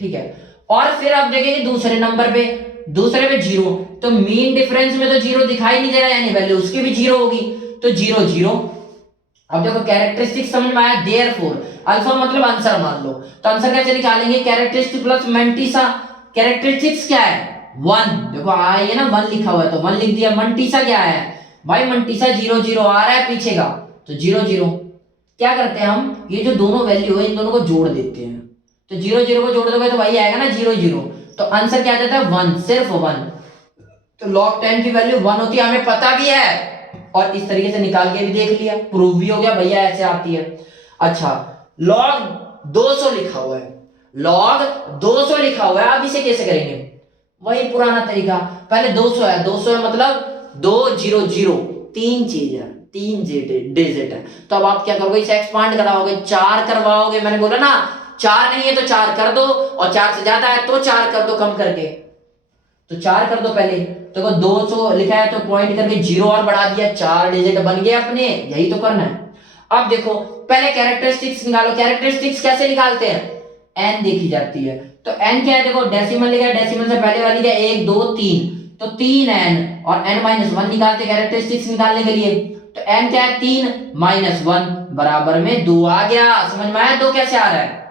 ठीक है। और फिर आप देखेंगे दूसरे नंबर पे, दूसरे पे 0, तो मीन डिफरेंस में तो 0 दिखाई नहीं दे रहा है, यानी वैल्यू उसकी भी 0 होगी, तो 0 0। अब देखो कैरेक्टरिस्टिक समझ में आया, देयरफॉर अल्फा मतलब आंसर मान लो, तो आंसर कैसे निकालेंगे, कैरेक्टरिस्टिक प्लस मंटीसा, कैरेक्टरिस्टिक्स क्या है 1, देखो ये ना 1 लिखा हुआ है तो 1 लिख दिया, मंटीसा क्या है भाई, मंटीसा 0 0 आ रहा है पीछे का, तो 0 0। क्या करते हैं हम, ये जो दोनों वैल्यू है इन दोनों को जोड़ देते हैं, तो 0 0 को जोड़ दोगे तो वही आएगा ना 0 0, तो आंसर क्या आ जाता है 1, सिर्फ 1, तो log 10 की वैल्यू 1 होती है, हमें पता भी है और इस तरीके से निकाल के भी देख लिया, प्रूव भी हो गया भैया ऐसे आती है। अच्छा, log 200 लिखा हुआ है, log 200 लिखा हुआ है, अब इसे कैसे करेंगे? वही पुराना तरीका, पहले 200 है, 200 है मतलब 200, तीन चीज है, तीन डिजिट है, तो अब आप क्या करोगे? इसे एक्सपांड कराओगे, 4 करवाओगे, मैंने बोला ना 4 नहीं है तो 4 कर दो, और 4 से ज्यादा है तो 4 कर दो कम करके, तो 4 कर दो पहले। तो 200 लिखा है तो पॉइंट करके 0 और बढ़ा दिया, 4 डिजिट बन गए अपने, यही तो करना है। अब देखो पहले कैरेक्टरिस्टिक्स निकालो, कैरेक्टरिस्टिक्स कैसे निकालते हैं? n देखी जाती है, तो n क्या है? देखो डेसिमल लिखा है, डेसिमल से पहले वाली क्या? 1 2 3, तो 3n और n-1 निकालते कैरेक्टरिस्टिक्स निकालने के लिए, तो n क्या है? 3 - 1 बराबर में 2 आ गया, समझ में आया 2 कैसे आ रहा है?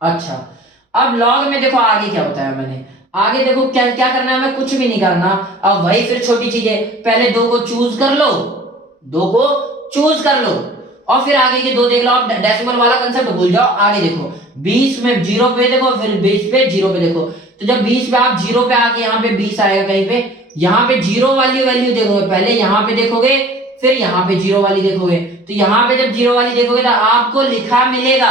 अच्छा, अब लॉग में देखो आगे क्या बताया मैंने, आगे देखो क्या क्या करना है, हमें कुछ भी नहीं करना, अब वही फिर छोटी चीजें, पहले 2 को चूज कर लो, 2 को चूज कर लो, और फिर आगे के 2 देख लो, आप डेसिमल वाला कंसेप्ट भूल जाओ, आगे देखो 20 में 0 पे देखो, फिर 20 पे 0 पे देखो, तो जब 20 पे आप 0 पे आके यहाँ पे 20 आएगा कहीं पे, यहाँ पे 0 वाली वैल्यू देखोगे, पहले यहाँ पे देखोगे फिर यहाँ पे 0 वाली देखोगे, तो यहाँ पे जब 0 वाली देखोगे तो आपको लिखा मिलेगा,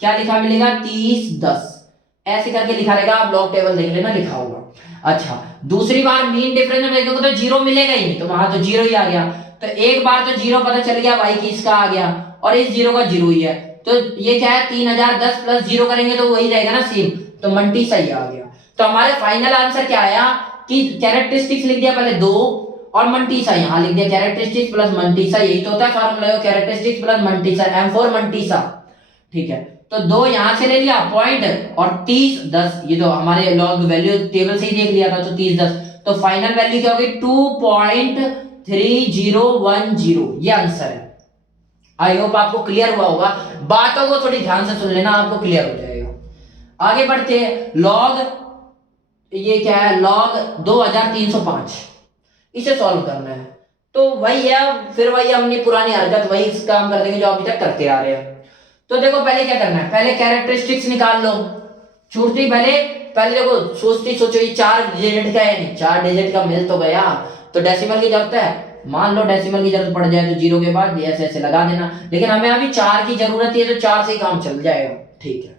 क्या लिखा मिलेगा? 30 10 ऐसे करके लिखा रहेगा, आप लॉग टेबल देख लेना लिखा होगा। अच्छा, दूसरी बार मीन डिफरेंस में देखोगे तो 0 मिलेगा ही नहीं, तो वहां तो 0 ही आ गया, तो एक बार तो 0 पता चल गया भाई कि इसका आ गया, और इस 0 का 0 ही है, तो ये क्या है? 3010 प्लस 0 करेंगे तो वही रहेगा ना सेम, तो मल्टी सही आ गया। तो हमारे फाइनल आंसर क्या आया कि कैरेक्टरिस्टिक्स लिख दिया पहले 2 और मंटीसा यहाँ लिख दिया, कैरेक्टरिस्टिक्स प्लस मंटीसा, यही तो होता है फार्मूला, कैरेक्टरिस्टिक्स प्लस मंटीसा, M4 मंटीसा, ठीक है। तो 2 यहां से ले लिया पॉइंट, और 30 10 ये तो हमारे लॉग वैल्यू टेबल से ही देख लिया था, तो 30 10, तो फाइनल वैल्यू क्या होगी? 2.3010, ये आंसर है। आई होप आपको क्लियर हुआ होगा, बातों को थोड़ी ध्यान से सुन लेना, आपको क्लियर हो जाएगा। आगे बढ़ते हैं, लॉग ये क्या है? लॉग 2305, इसे सॉल्व करना है, तो वही है, फिर वही अपनी पुरानी हरकत, वही काम कर देंगे जो अभी तक करते आ रहे हैं। तो देखो पहले क्या करना है, पहले कैरेक्टरिस्टिक्स निकाल लो, छूटती पहले देखो सोचो ये 4 डिजिट का है, नहीं 4 डिजिट का मिल तो गया, तो डेसिमल की जरूरत है, मान लो डेसिमल की जरूरत पड़ जाए तो 0 के बाद ऐसे ऐसे लगा देना, लेकिन हमें अभी 4 की जरूरत है, तो 4 से ही काम चल जाएगा, ठीक है।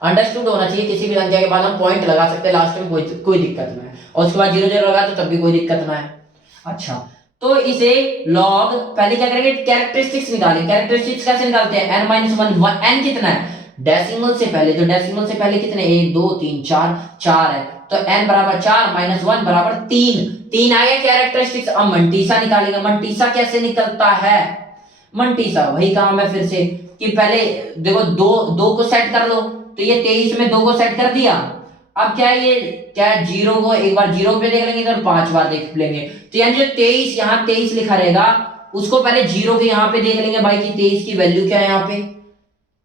अंडरस्टूड होना चाहिए, किसी भी संख्या के बाद हम पॉइंट लगा सकते हैं लास्ट में, कोई दिक्कत ना है, और उसके बाद 0 0 लगा तो तब भी कोई दिक्कत ना है। अच्छा, तो इसे लॉग पहले क्या करेंगे? कैरेक्टरिस्टिक्स निकालेंगे, कैरेक्टरिस्टिक्स कैसे निकालते हैं? n-1 n कितना है? डेसिमल से पहले, तो डेसिमल से पहले कितने? 1 2 3 4 है, तो n बराबर 4 - 1 बराबर 3 आ गया कैरेक्टरिस्टिक्स। अब मंटीसा निकालेंगे, मंटीसा कैसे निकलता है? मंटीसा वही काम है फिर से, कि पहले देखो 2 को सेट कर लो, तो ये 23 में 2 को सेट कर दिया, अब क्या है? ये क्या है? 0 को एक बार 0 पे देख लेंगे, तो 5 बार देख लेंगे, तो यानी जो 23 यहाँ 23 लिखा रहेगा, उसको पहले 0 के यहाँ पे देख लेंगे भाई कि 23 की वैल्यू क्या है, यहाँ पे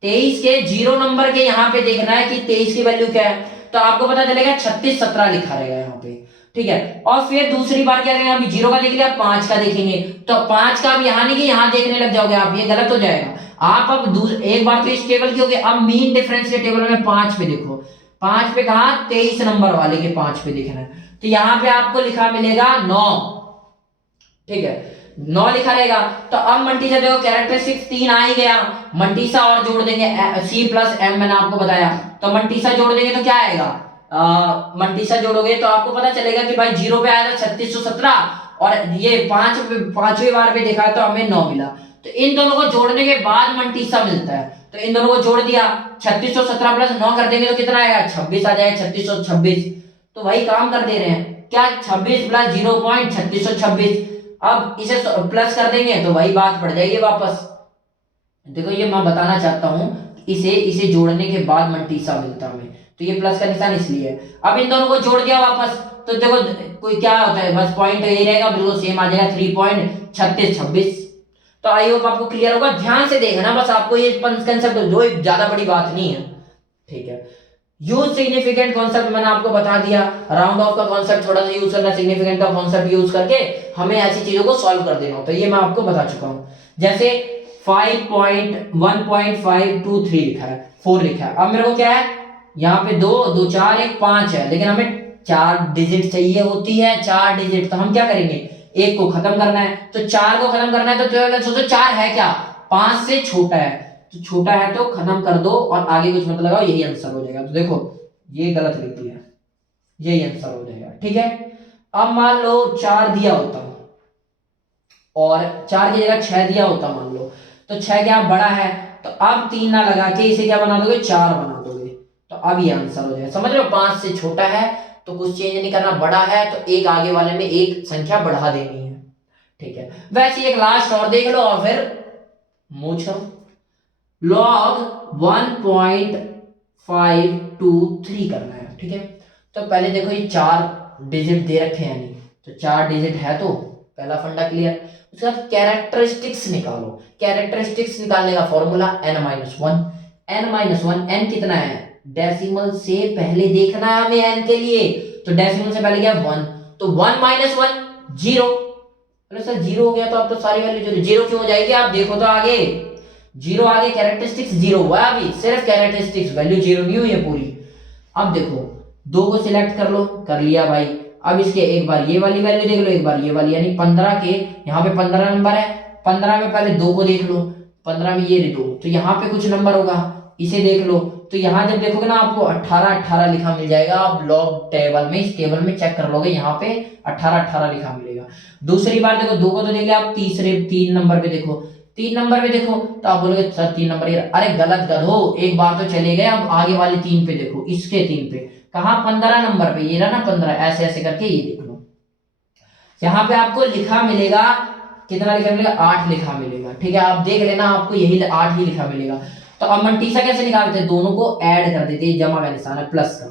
23 के 0 नंबर के यहाँ पे देखना है कि 23 की वैल्यू क्या है, तो आपको पता चलेगा 36 17 लिखा रहेगा यहाँ पे, ठीक है। और फिर दूसरी बार क्या करेंगे? अभी 0 का देख लिया, 5 का देखेंगे, तो 5 का अब यहाँ नहीं कि यहाँ देखने लग जाओगे आप, ये गलत हो जाएगा। आप अब एक बार तो इस टेबल की हो गई, अब मीन डिफरेंस के टेबल में 5 पे देखो, 5 पे कहा? 23 नंबर वाले के 5 पे देखना है, तो यहाँ पे आपको लिखा मिलेगा 9, ठीक है, 9 लिखा रहेगा। तो अब मंटीसा देखो, कैरेक्टरिस्टिक्स 3 आ ही गया, मंटीसा और जोड़ देंगे, C प्लस M मैंने आपको बताया, तो मंटीसा जोड़ देंगे तो क्या आएगा? मंटीसा जोड़ोगे तो आपको पता चलेगा कि भाई 0 पे आया था 3617, और ये 5वीं बार पे देखा तो हमें 9 मिला, तो इन दोनों को जोड़ने के बाद मंटीसा मिलता है, तो इन दोनों को जोड़ दिया, 3617 प्लस 9 कर देंगे तो कितना आएगा? 26 आ जाएगा, 3626, तो वही काम कर दे रहे हैं क्या? 26 प्लस 0.3626, अब इसे प्लस कर देंगे तो वही बात पड़ जाएगी वापस। देखो ये मैं बताना चाहता हूं, इसे जोड़ने के बाद मंटीसा मिलता हमें, तो ये प्लस का निशान इसलिए है। अब इन दोनों को जोड़ दिया वापस, तो देखो कोई क्या होता है, बस पॉइंट यही रहेगा, बिल्कुल सेम आ जाएगा, 3.3626। तो आई होप आपको क्लियर होगा, ध्यान से देखना बस, आपको ये कंसेप्ट जो ज्यादा बड़ी बात नहीं है, ठीक है। यूज सिग्निफिकेंट कॉन्सेप्ट मैंने आपको बता दिया, राउंड ऑफ का कॉन्सेप्ट थोड़ा सा यूज करना, सिग्निफिकेंट का कॉन्सेप्ट यूज करके हमें ऐसी चीजों को सॉल्व कर देना, तो ये मैं आपको बता चुका हूं। जैसे 5.1.523 लिखा है, 4 लिखा है, अब मेरे को क्या है? यहाँ पे 2 2 4 1 5 है, लेकिन हमें 4 डिजिट चाहिए होती है, 4 डिजिट। तो हम क्या करेंगे, एक को खत्म करना है, तो 4 को खत्म करना है, तो सोचो 4 है क्या, 5 से छोटा है, तो छोटा है तो खत्म कर दो और आगे कुछ मत लगाओ, यही आंसर हो जाएगा। तो देखो ये गलत लिख दिया, यही आंसर हो जाएगा, ठीक है। अब मान लो 4 दिया होता और 4 की जगह 6 दिया होता मान लो, तो 6 क्या बड़ा है, तो अब 3 ना लगा के इसे क्या बना दोगे, 4 बना दोगे, तो अब ये आंसर हो जाएगा। समझ रहे हो, 5 से छोटा है तो कुछ चेंज नहीं करना, बड़ा है तो एक आगे वाले में एक संख्या बढ़ा देनी है, ठीक है। वैसे एक लास्ट और देख लो और फिर मूछ करो। log 1.523 करना है, ठीक है। तो पहले देखो ये 4 डिजिट दे रखे हैं, नहीं तो 4 डिजिट है, तो पहला फंडा क्लियर। उसके बाद कैरेक्टरिस्टिक्स निकालो। कैरेक्टरिस्टिक्स निकालने का फॉर्मूला n-1, n-1, n कितना है, डेसिमल से पहले देखना है हमें n के लिए, तो डेसिमल से पहले क्या 1, तो 1 - 1 0। अरे सर 0 हो गया तो अब तो सारी वैल्यू 0 क्यों हो जाएगी, आप देखो तो आगे 0 आगे, कैरेक्टरिस्टिक्स 0 हुआ अभी, सिर्फ कैरेक्टरिस्टिक्स, वैल्यू 0 नहीं हुई है पूरी। अब देखो 2 को सिलेक्ट कर लो, कर लिया भाई। अब इसके एक बार ये वाली वैल्यू देख लो, एक बार ये वाली, यानी 15 के यहाँ पे 15 नंबर है, 15 में पहले 2 को देख लो, 15 में ये 2, तो यहाँ पे कुछ नंबर होगा, इसे देख लो, तो यहाँ जब देखोगे ना आपको 18 18 लिखा मिल जाएगा। आप लॉग टेबल में, इस टेबल में चेक कर लोगे, यहाँ पे 18 18 लिखा मिलेगा। दूसरी बार देखो 2 को तो देख लिया, आप 3 नंबर पे देखो, 3 नंबर पे देखो, तो आप बोलोगे सर 3 नंबर, अरे गलत गधो, एक बार तो चले गए, अब आगे वाले 3 पे देखो, इसके 3 पे कहा 15 नंबर पे, ये रहा ना 15, ऐसे ऐसे करके ये देख लो, यहाँ पे आपको लिखा मिलेगा, कितना लिखा मिलेगा, 8 लिखा मिलेगा, ठीक है। आप देख लेना, आपको यही 8 ही लिखा मिलेगा। तो अब मंटीसा कैसे निकालते हैं, दोनों को ऐड कर देते हैं, जमा का निशान है प्लस का,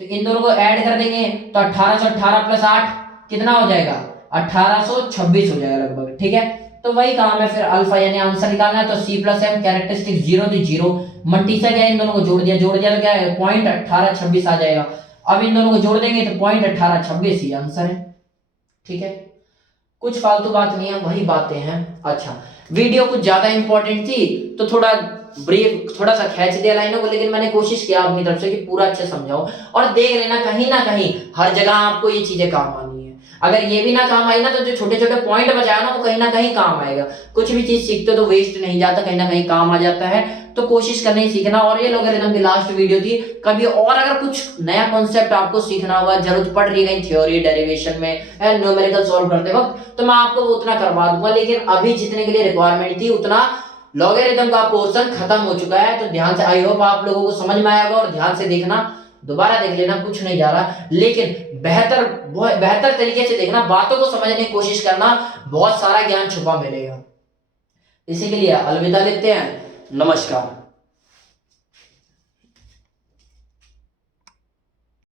तो इन दोनों को ऐड कर देंगे, तो 1818 प्लस 8 कितना हो जाएगा, 1826 हो जाएगा लगभग, ठीक है। तो वही काम है फिर, अल्फा यानी आंसर निकालना है, तो C + M, कैरेक्टरिस्टिक 0 तो 0, मंटीसा क्या है, इन दोनों को जोड़ दिया तो क्या है, 0.1826 आ जाएगा। अब इन दोनों को जोड़ देंगे तो 0.1826 ही आंसर है, ठीक है। कुछ फालतू बात नहीं है, वही बातें हैं। अच्छा, वीडियो कुछ ज्यादा इंपॉर्टेंट थी तो थोड़ा ब्रीफ, थोड़ा सा खींच दिया लाइनों को, लेकिन मैंने कोशिश किया अपनी तरफ से कि पूरा अच्छे समझाओ, और देख लेना कहीं ना कहीं हर जगह आपको ये चीजें काम आनी है। अगर ये भी ना काम आई ना, तो जो छोटे छोटे पॉइंट बचाया ना, वो कहीं ना कहीं काम आएगा। कुछ भी चीज सीखते हो तो वेस्ट नहीं जाता, कहीं ना कहीं काम आ जाता है, तो कोशिश करना ही सीखना। और ये लॉगरिथम की लास्ट वीडियो थी, कभी और अगर कुछ नया कॉन्सेप्ट आपको सीखना होगा, जरूरत पड़ रही है कहीं थ्योरी डेरिवेशन में, न्यूमेरिकल सॉल्व करते वक्त, तो मैं आपको वो उतना करवा दूंगा, लेकिन अभी जितने के लिए रिक्वायरमेंट थी उतना लॉगरिथम का पोर्शन खत्म हो चुका है। तो ध्यान से, आई होप आप लोगों को समझ में आएगा, और ध्यान से देखना, दोबारा देख लेना, कुछ नहीं जा रहा, लेकिन बेहतर तरीके से देखना, बातों को समझने की कोशिश करना, बहुत सारा ज्ञान छुपा मिलेगा। इसी के लिए अलविदा लेते हैं, नमस्कार।